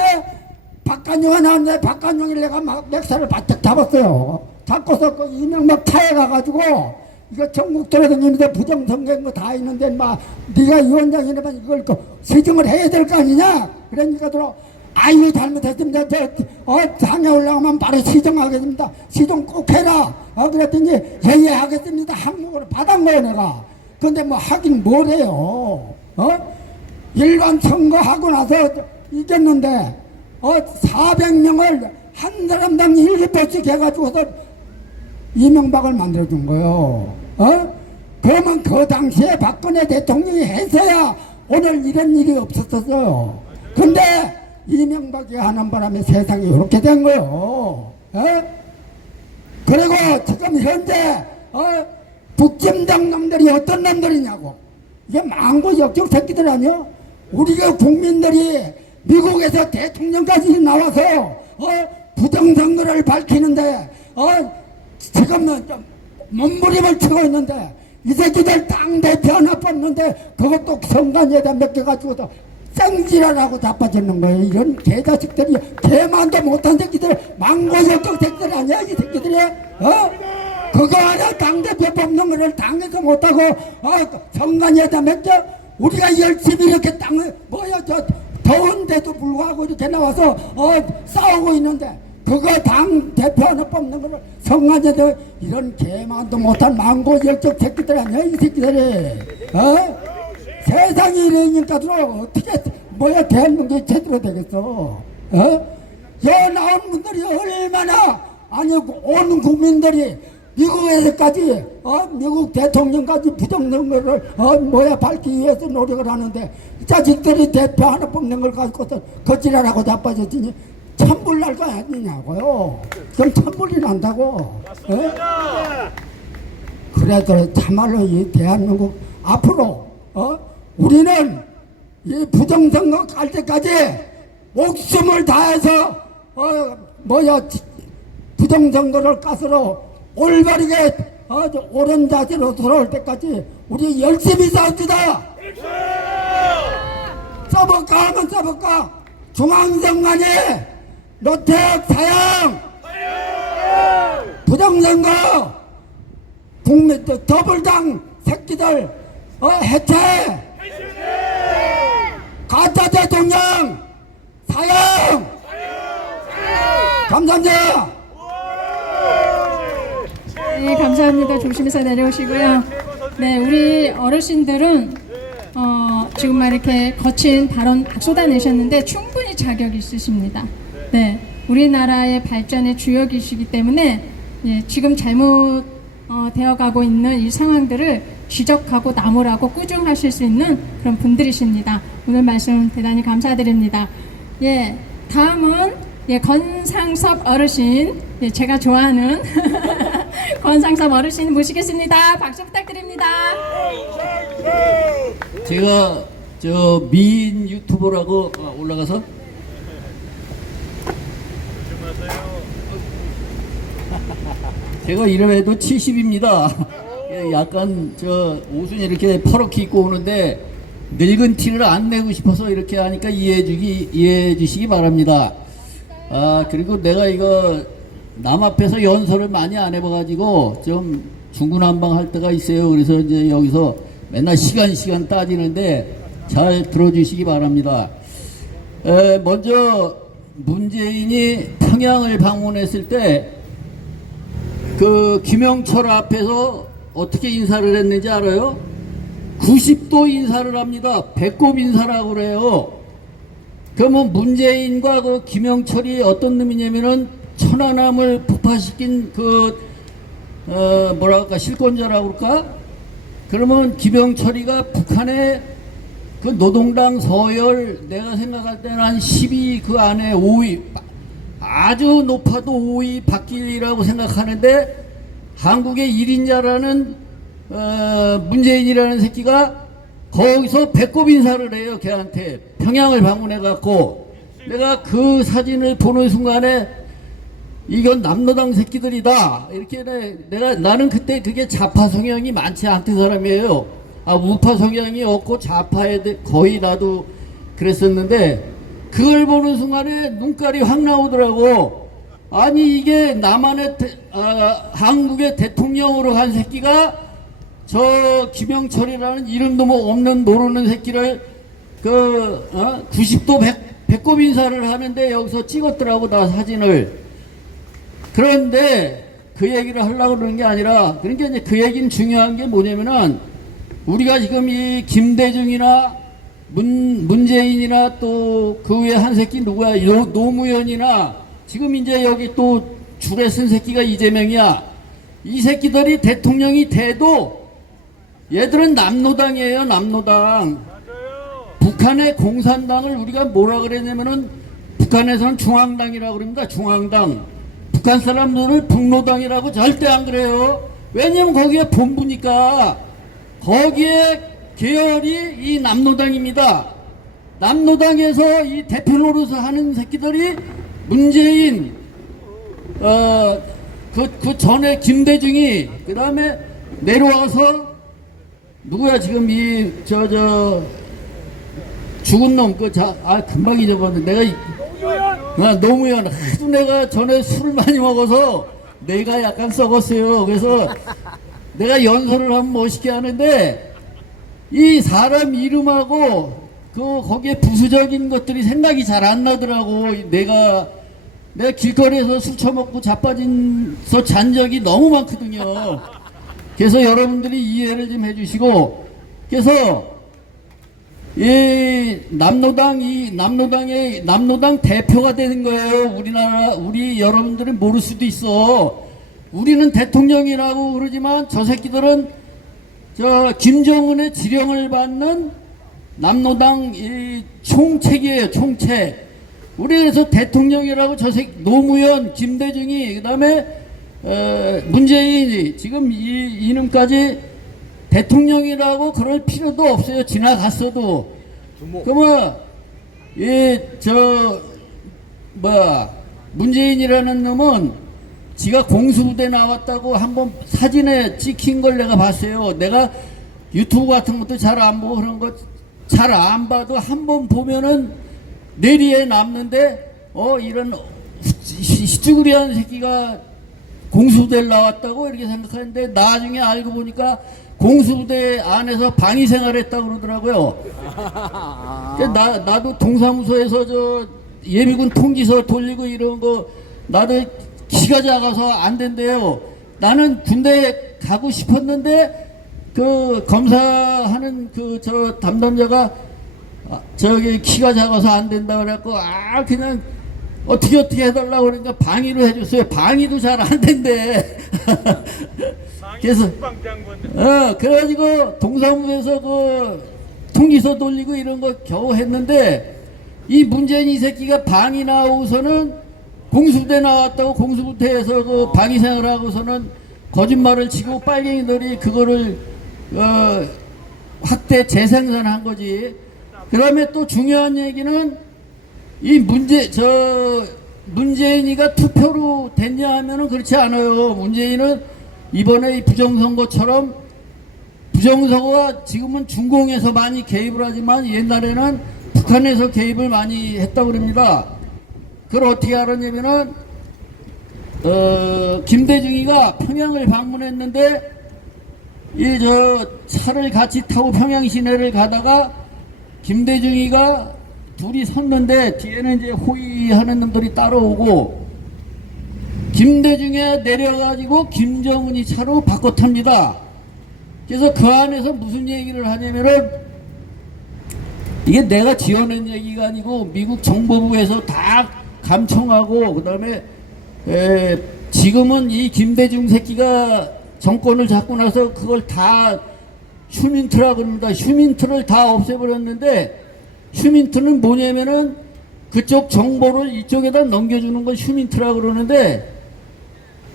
박간영이 나왔는데 박간영이 내가 막 멱살을 바짝 잡았어요. 잡고서 그 이명박 차에 가가지고 이거 전국 돌아다니면서 부정선거인 거 다 있는데 막 네가 위원장이라면 이걸 시정을 해야 될 거 아니냐. 그러니까 아유 잘못했습니다. 상에 올라가면 바로 시정하겠습니다. 시정 꼭 해라. 그랬더니 예예 하겠습니다. 한국어로 받은 거예요 내가. 근데 뭐 하긴 뭘 해요. 일반 선거하고 나서 이겼는데 400명을 한 사람당 1%씩 해가지고서 이명박을 만들어준 거예요. 그러면 그 당시에 박근혜 대통령이 했어야 오늘 이런 일이 없었어요. 근데 이명박이 하는 바람에 세상이 이렇게 된 거예요. 그리고 지금 현재 북침당 놈들이 어떤 놈들이냐고. 이게 망고 역적 새끼들 아니야? 우리가 국민들이 미국에서 대통령까지 나와서 부정선거를 밝히는데 지금 몸부림을 치고 있는데 이 새끼들 당대표 하나 뽑는데 그것도 선관위에다 맡겨가지고서 쌩지랄하고 자빠지는 거예요. 이런 개자식들이 개만도 못한 새끼들 망고 역적 새끼들 아니야 이 새끼들이. 그거 하나 당대표 뽑는 거를 당에서 못하고 선관위에다 맡겨. 우리가 열심히 이렇게 땅을 더운데도 불구하고 이렇게 나와서 싸우고 있는데 그거 당 대표 하나 뽑는 거를 선관위에다 이런 개만도 못한 망고 역적 새끼들 아니야 이 새끼들이. 세상이 이러니까 어떻게 대한민국이 제대로 되겠어. 여 나온 분들이 얼마나 온 국민들이 미국에서까지 미국 대통령까지 부정선거를 밝히기 위해서 노력을 하는데 이 자식들이 대표 하나 뽑는 걸 가지고서 거짓말하고 자빠졌으니 천불 날 거 아니냐고요. 그럼 천불이 난다고. 그래도 참말로 이 대한민국 앞으로 우리는 이 부정선거 갈 때까지 목숨을 다해서 부정선거를 가스로 올바르게 옳은 자세로 돌아올 때까지 우리 열심히 싸웁시다. 써볼까 하면 써볼까. 중앙선관위 노태욱 사형 부정선거 국민 더불당 새끼들 해체 가짜 대통령 사형. 감사합니다. 네, 감사합니다. 조심해서 내려오시고요. 네, 우리 어르신들은 지금 막 이렇게 거친 발언 쏟아내셨는데 충분히 자격이 있으십니다. 네, 우리나라의 발전의 주역이시기 때문에 지금 잘못 되어가고 있는 이 상황들을 지적하고 나무라고 꾸중하실 수 있는 그런 분들이십니다. 오늘 말씀 대단히 감사드립니다. 다음은 권상섭 어르신, 제가 좋아하는 권상섭 어르신 모시겠습니다. 박수 부탁드립니다. 제가 저 미인 유튜버라고 올라가서 제가 이름에도 70입니다. 약간 저 옷은 이렇게 퍼렇게 입고 오는데 늙은 티를 안 내고 싶어서 이렇게 하니까 이해해 주시기 바랍니다. 그리고 내가 이거 남 앞에서 연설을 많이 안 해봐가지고 좀 중구난방할 때가 있어요. 그래서 이제 여기서 맨날 시간 따지는데 잘 들어주시기 바랍니다. 먼저 문재인이 평양을 방문했을 때 그 김영철 앞에서 어떻게 인사를 했는지 알아요? 90도 인사를 합니다. 배꼽 인사라고 그래요. 그러면 문재인과 그 김영철이 어떤 놈이냐면은 천안함을 폭파시킨 뭐랄까 실권자라고 그럴까? 그러면 김영철이가 북한의 그 노동당 서열 내가 생각할 때는 한 10위 그 안에 5위 아주 높아도 5위 바뀌라고 생각하는데 한국의 1인자라는 문재인이라는 새끼가 거기서 배꼽 인사를 해요. 걔한테 평양을 방문해 갖고 내가 그 사진을 보는 순간에 이건 남노당 새끼들이다 이렇게 나는 그때 그게 좌파 성향이 많지 않던 사람이에요. 우파 성향이 없고 좌파에 거의 나도 그랬었는데 그걸 보는 순간에 눈깔이 확 나오더라고. 아니 이게 남한의 한국의 대통령으로 간 새끼가 저 김영철이라는 이름도 뭐 없는 모르는 새끼를 90도 배꼽 인사를 하는데 여기서 찍었더라고 나 사진을. 그런데 그 얘기를 하려고 그러는 게 아니라 그러니까 이제 그 얘기는 중요한 게 뭐냐면은 우리가 지금 이 김대중이나 문재인이나 또 그 위에 한 새끼 누구야 노무현이나 지금 이제 여기 또 줄에 쓴 새끼가 이재명이야. 이 새끼들이 대통령이 돼도 얘들은 남노당이에요. 남노당. 북한의 공산당을 우리가 뭐라 그랬냐면은 북한에서는 중앙당이라고 그럽니다. 중앙당. 북한 사람들을 북노당이라고 절대 안 그래요. 왜냐면 거기에 본부니까. 거기에 계열이 이 남노당입니다. 남노당에서 이 대표 노릇을 하는 새끼들이 문재인, 그 전에 김대중이, 그 다음에 내려와서, 누구야, 지금 죽은 놈, 금방 잊어버렸는데, 노무현. 하도 내가 전에 술을 많이 먹어서 내가 약간 썩었어요. 그래서 내가 연설을 하면 멋있게 하는데, 이 사람 이름하고 거기에 부수적인 것들이 생각이 잘 안 나더라고. 내가 길거리에서 술 처먹고 자빠져서 잔 적이 너무 많거든요. 그래서 여러분들이 이해를 좀 해주시고, 그래서 이 남노당 대표가 되는 거예요. 우리 여러분들은 모를 수도 있어. 우리는 대통령이라고 그러지만 저 새끼들은 김정은의 지령을 받는 남노당 총책이에요. 총책. 우리에서 대통령이라고 노무현, 김대중이, 그 다음에 문재인이 지금 이놈까지 대통령이라고 그럴 필요도 없어요. 지나갔어도. 그러면 문재인이라는 놈은 지가 공수부대 나왔다고 한번 사진에 찍힌 걸 내가 봤어요. 내가 유튜브 같은 것도 잘 안 보고 그런 거 잘 안 봐도 한번 보면은 뇌리에 남는데 이런 시쭈구리한 새끼가 공수부대를 나왔다고 이렇게 생각하는데 나중에 알고 보니까 공수부대 안에서 방위 생활했다고 그러더라고요. 나도 동사무소에서 예비군 통지서 돌리고 이런 거 나도 키가 작아서 안 된대요. 나는 군대 가고 싶었는데 그 검사하는 저 담당자가 저기 키가 작아서 안 된다 그래갖고 그냥 어떻게 해달라고 그러니까 방위로 해줬어요. 방위도 잘 안 된대. 그래서 그래가지고 동사무소에서 통지서 돌리고 이런 거 겨우 했는데 이 문재인 이 새끼가 방위 나오고서는 공수부대 나왔다고 공수부대에서 방위 생활하고서는 거짓말을 치고 빨갱이들이 그거를 확대 재생산한 거지. 그 다음에 또 중요한 얘기는 이 문재인이가 투표로 됐냐 하면은 그렇지 않아요. 문재인은 이번에 이 부정선거처럼 부정선거가 지금은 중공에서 많이 개입을 하지만 옛날에는 북한에서 개입을 많이 했다고 그럽니다. 그걸 어떻게 알았냐면은 김대중이가 평양을 방문했는데 이 저 차를 같이 타고 평양 시내를 가다가 김대중이가 둘이 섰는데 뒤에는 이제 호위하는 놈들이 따라오고 김대중이 내려가지고 김정은이 차로 바꿔 탑니다. 그래서 그 안에서 무슨 얘기를 하냐면은 이게 내가 지어낸 얘기가 아니고 미국 정보부에서 다 감청하고 그다음에 지금은 이 김대중 새끼가 정권을 잡고 나서 그걸 다 휴민트라고 합니다. 휴민트를 다 없애버렸는데 휴민트는 뭐냐면은 그쪽 정보를 이쪽에다 넘겨주는 걸 휴민트라고 그러는데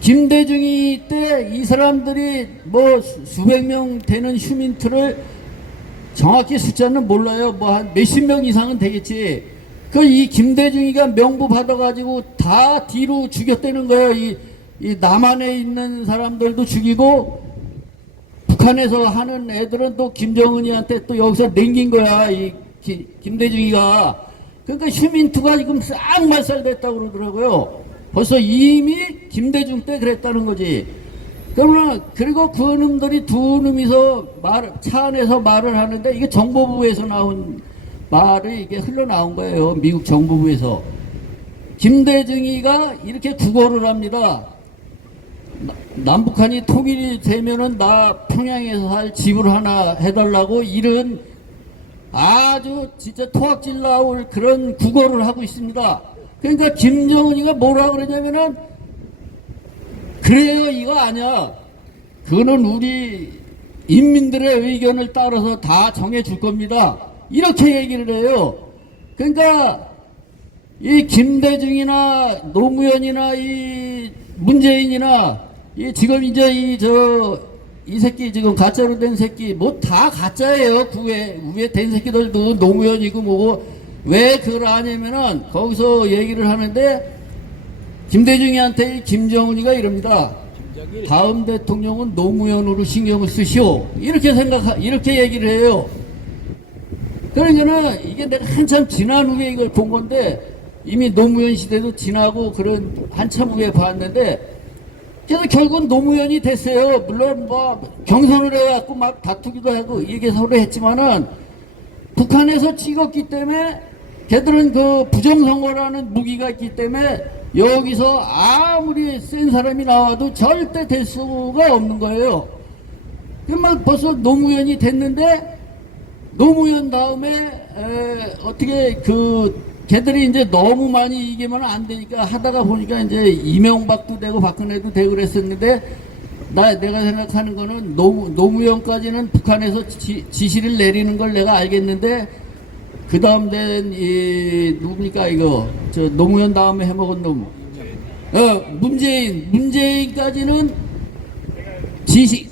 김대중이 때 이 사람들이 뭐 수백 명 되는 휴민트를 정확히 숫자는 몰라요. 뭐 한 몇십 명 이상은 되겠지. 그 이 김대중이가 명부 받아가지고 다 뒤로 죽였다는 거예요. 이 남한에 있는 사람들도 죽이고 북한에서 하는 애들은 또 김정은이한테 또 여기서 냉긴 거야. 이 김대중이가. 그러니까 휴민트가 지금 싹 말살됐다고 그러더라고요. 벌써 이미 김대중 때 그랬다는 거지. 그러나 그리고 그 놈들이 두 놈이서 차 안에서 말을 하는데 이게 정보부에서 나온 말이 이게 흘러나온 거예요. 미국 정보부에서. 김대중이가 이렇게 구걸을 합니다. 남북한이 통일이 되면은 나 평양에서 살 집을 하나 해달라고 이런 아주 진짜 토악질 나올 그런 구걸을 하고 있습니다. 그러니까 김정은이가 뭐라 그러냐면은 그래요 이거 아니야. 그거는 우리 인민들의 의견을 따라서 다 정해줄 겁니다. 이렇게 얘기를 해요. 그러니까 이 김대중이나 노무현이나 이 문재인이나 이 지금 이제 이 새끼 지금 가짜로 된 새끼 뭐 다 가짜예요. 그 위에 된 새끼들도 노무현이고 뭐고 왜 그걸 아냐면은 거기서 얘기를 하는데 김대중이한테 김정은이가 이럽니다. 다음 대통령은 노무현으로 신경을 쓰시오. 이렇게 얘기를 해요. 그러니까는 이게 내가 한참 지난 후에 이걸 본 건데 이미 노무현 시대도 지나고 그런 한참 후에 봤는데 그래서 결국은 노무현이 됐어요. 물론 뭐 경선을 해갖고 막 다투기도 하고 이게 서로 했지만은 북한에서 찍었기 때문에 걔들은 그 부정선거라는 무기가 있기 때문에 여기서 아무리 센 사람이 나와도 절대 될 수가 없는 거예요. 그러면 벌써 노무현이 됐는데 노무현 다음에 어떻게 걔들이 이제 너무 많이 이기면 안 되니까 하다가 보니까 이제 이명박도 되고 박근혜도 되고 그랬었는데 내가 생각하는 거는 노무현까지는 북한에서 지시를 내리는 걸 내가 알겠는데 그 다음 된 누굽니까 이거 저 노무현 다음에 해먹은 놈 문재인까지는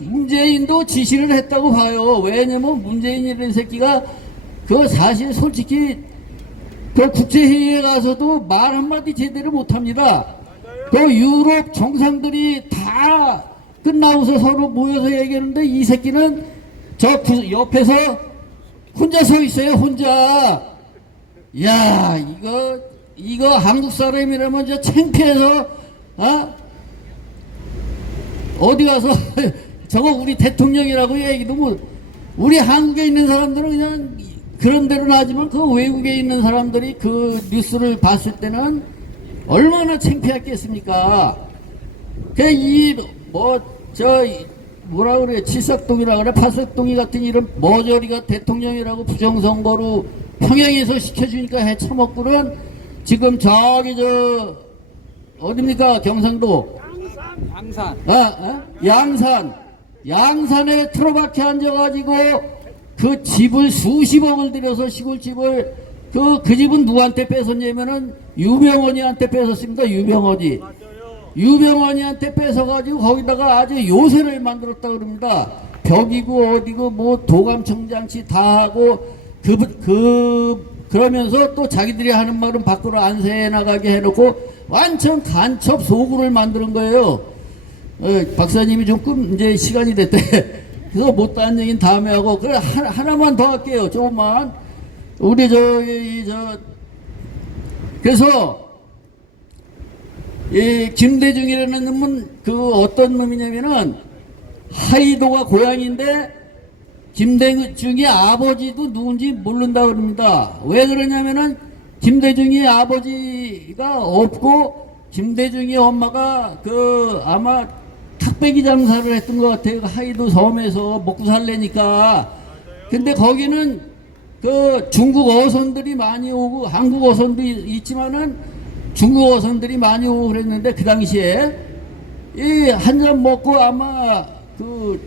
문재인도 지시를 했다고 봐요. 왜냐면 문재인이라는 새끼가 그 사실 솔직히 그 국제회의에 가서도 말 한마디 제대로 못합니다. 그 유럽 정상들이 다 끝나고서 서로 모여서 얘기하는데 이 새끼는 저 옆에서 혼자 서 있어요. 혼자. 야 이거 한국 사람이라면 저 창피해서 어디 가서 저거 우리 대통령이라고 얘기도 못. 우리 한국에 있는 사람들은 그냥 그런 대로 하지만 그 외국에 있는 사람들이 그 뉴스를 봤을 때는 얼마나 창피했겠습니까? 뭐라 그래 칠삭동이라 그래 팔삭동이 같은 이런 머저리가 대통령이라고 부정선거로 평양에서 시켜주니까 해쳐먹고는 지금 저기 어딥니까 경상도 양산에 틀어박혀 앉아가지고 그 집을 수십억을 들여서 시골집을 그 집은 누구한테 뺏었냐면은 유병언이한테 뺏었습니다. 유병언이한테 뺏어가지고 거기다가 아주 요새를 만들었다 그럽니다. 벽이고 어디고 뭐 도감청장치 다 하고 그러면서 또 자기들이 하는 말은 밖으로 안 새나가게 해놓고 완전 간첩 소굴을 만드는 거예요. 박사님이 좀 이제 시간이 됐대. 그래서 못다한 얘기는 다음에 하고 그래 하나만 더 할게요. 조금만 우리 그래서 이 김대중이라는 놈은 그 어떤 놈이냐면은 하이도가 고향인데 김대중이 아버지도 누군지 모른다 그럽니다. 왜 그러냐면은 김대중이 아버지가 없고 김대중이 엄마가 그 아마 탁배기 장사를 했던 것 같아요. 하이도 섬에서 먹고 살래니까. 근데 거기는 그 중국 어선들이 많이 오고 한국 어선도 있지만은 중국 어선들이 많이 오고 그랬는데 그 당시에 이 한 잔 먹고 아마 그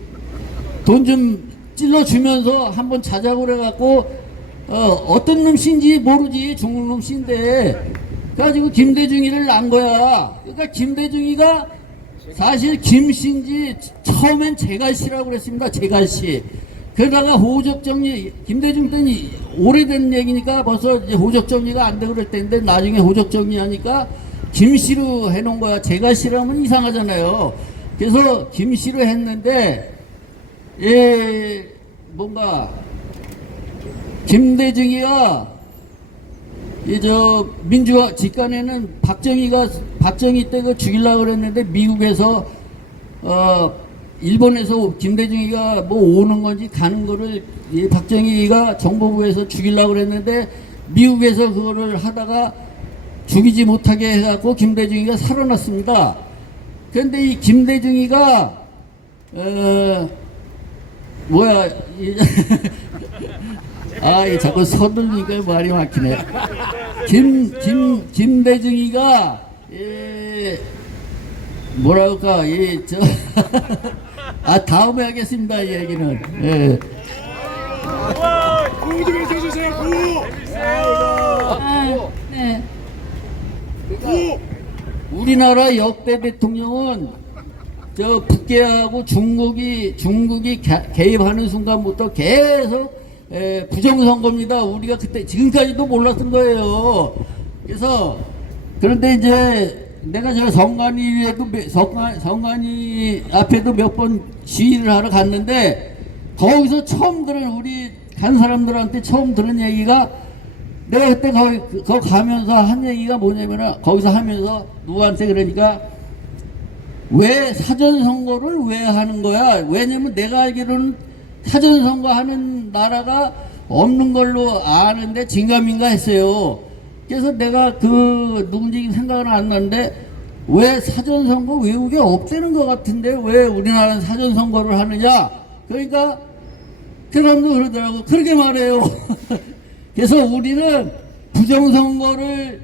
돈 좀 찔러주면서 한번 자자고 그래갖고 어떤 놈씨인지 모르지 중국 놈씨인데 그래가지고 김대중이를 낳은 거야. 그러니까 김대중이가 사실 김씨인지 처음엔 제갈씨라고 그랬습니다. 제갈씨. 그러다가 호적정리 김대중 때는 오래된 얘기니까 벌써 이제 호적정리가 안 되고 그럴 때인데 나중에 호적정리하니까 김씨로 해놓은 거야. 제갈씨라면 이상하잖아요. 그래서 김씨로 했는데 뭔가 김대중이가 민주화 직간에는 박정희 때 그 죽이려고 그랬는데 미국에서 일본에서 김대중이가 뭐 오는 건지 가는 거를 박정희가 정보부에서 죽이려고 그랬는데 미국에서 그거를 하다가 죽이지 못하게 해갖고 김대중이가 살아났습니다. 그런데 이 김대중이가 이게 자꾸 서둘니까 말이 막히네. 김대중이가 뭐랄까 다음에 하겠습니다. 이 얘기는. 예. 구호 좀 해주세요. 구호. 네. 우리나라 역대 대통령은 저 북계하고 중국이 개입하는 순간부터 계속 부정선거입니다. 우리가 그때 지금까지도 몰랐던 거예요. 그래서 그런데 이제 내가 저 성관위에도 성관위 앞에도 몇 번 시위를 하러 갔는데 거기서 처음 들은 우리 간 사람들한테 처음 들은 얘기가 내가 그때 거기 가면서 한 얘기가 뭐냐면은 거기서 하면서 누구한테 그러니까 왜 사전선거를 왜 하는 거야? 왜냐면 내가 알기로는 사전선거 하는 나라가 없는 걸로 아는데 진감인가 했어요. 그래서 내가 그 누군지 생각은 안 나는데 왜 사전선거 외국에 없다는 것 같은데 왜 우리나라는 사전선거를 하느냐? 그러니까 그 사람도 그러더라고. 그렇게 말해요. 그래서 우리는 부정선거를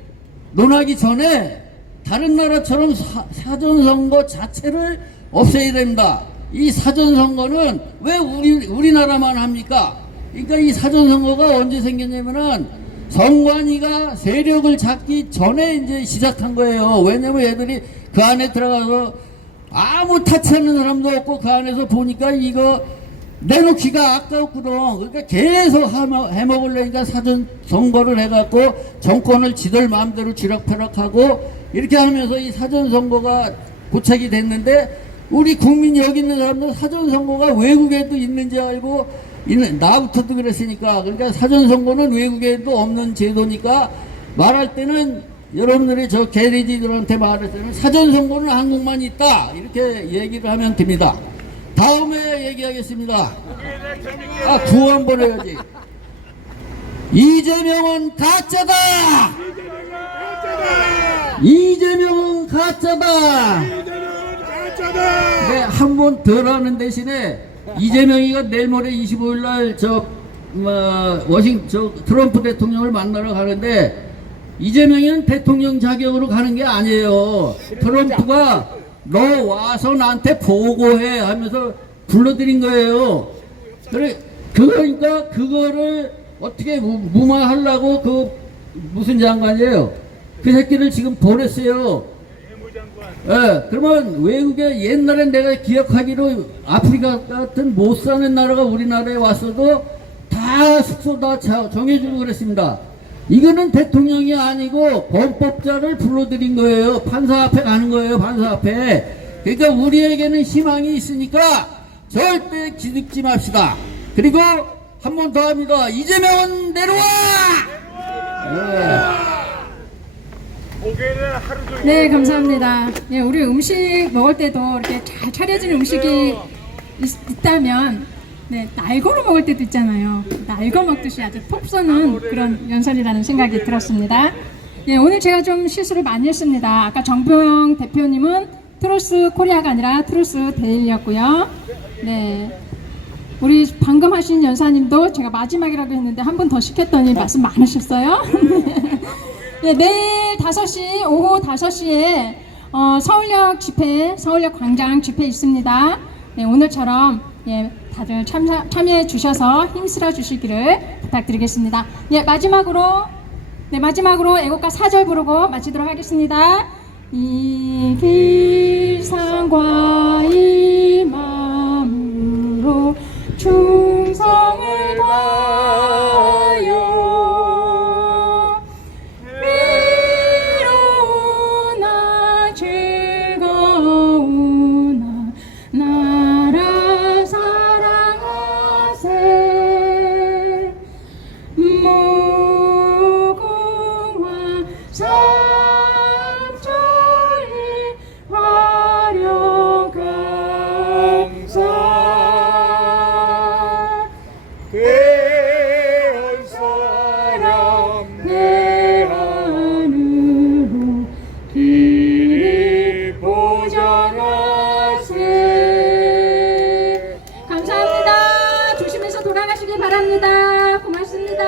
논하기 전에 다른 나라처럼 사전선거 자체를 없애야 됩니다. 이 사전선거는 왜 우리나라만 합니까? 그러니까 이 사전선거가 언제 생겼냐면은 선관위가 세력을 잡기 전에 이제 시작한 거예요. 왜냐면 애들이 그 안에 들어가서 아무 타치하는 사람도 없고 그 안에서 보니까 이거 내놓기가 아까웠거든. 그러니까 계속 해먹으려니까 사전선거를 해갖고 정권을 지들 마음대로 쥐락펴락하고 이렇게 하면서 이 사전선거가 고착이 됐는데 우리 국민 여기 있는 사람들 사전선거가 외국에도 있는지 알고 나부터도 그랬으니까 그러니까 사전선거는 외국에도 없는 제도니까 말할 때는 여러분들이 저 게리지들한테 말할 때는 사전선거는 한국만 있다 이렇게 얘기를 하면 됩니다. 다음에 얘기하겠습니다. 구호 한번 해야지. 이재명은 가짜다. 이재명은 가짜다. 네, 한 번 덜 하는 대신에 이재명이가 내일 모레 25일 날 트럼프 대통령을 만나러 가는데 이재명이는 대통령 자격으로 가는 게 아니에요. 트럼프가 너 와서 나한테 보고해 하면서 불러들인 거예요. 그러니까 그거를 어떻게 무마하려고 그 무슨 장관이에요? 그 새끼를 지금 보냈어요. 그러면 외국에 옛날에 내가 기억하기로 아프리카 같은 못 사는 나라가 우리나라에 왔어도 다 숙소 다 정해주고 그랬습니다. 이거는 대통령이 아니고 범법자를 불러들인 거예요. 판사 앞에 가는 거예요. 판사 앞에. 그러니까 우리에게는 희망이 있으니까 절대 기죽지 맙시다. 그리고 한 번 더 합니다. 이재명은 내려와! 네, 감사합니다. 네, 우리 음식 먹을 때도 이렇게 잘 차려진 음식이 있다면 네, 날거로 먹을 때도 있잖아요. 날거 먹듯이 아주 톡 쏘는 그런 연설이라는 생각이 들었습니다. 예, 오늘 제가 좀 실수를 많이 했습니다. 아까 정보영 대표님은 트루스 코리아가 아니라 트루스 데일리였고요. 네. 우리 방금 하신 연사님도 제가 마지막이라고 했는데 한 번 더 시켰더니 말씀 많으셨어요. 네, 내일 5시, 오후 5시에 서울역 집회, 서울역 광장 집회 있습니다. 네, 오늘처럼 예, 다들 참여해 주셔서 힘쓰어 주시기를 부탁드리겠습니다. 예, 마지막으로 애국가 4절 부르고 마치도록 하겠습니다. 이 길상과 이 마음으로 충성을 다하여 위로우나 즐거우나 나라 사랑하세 무궁화 삼천리 화려 강사 내 안으로 길이 보전하세. 감사합니다. 조심해서 돌아가시기 바랍니다. 고맙습니다.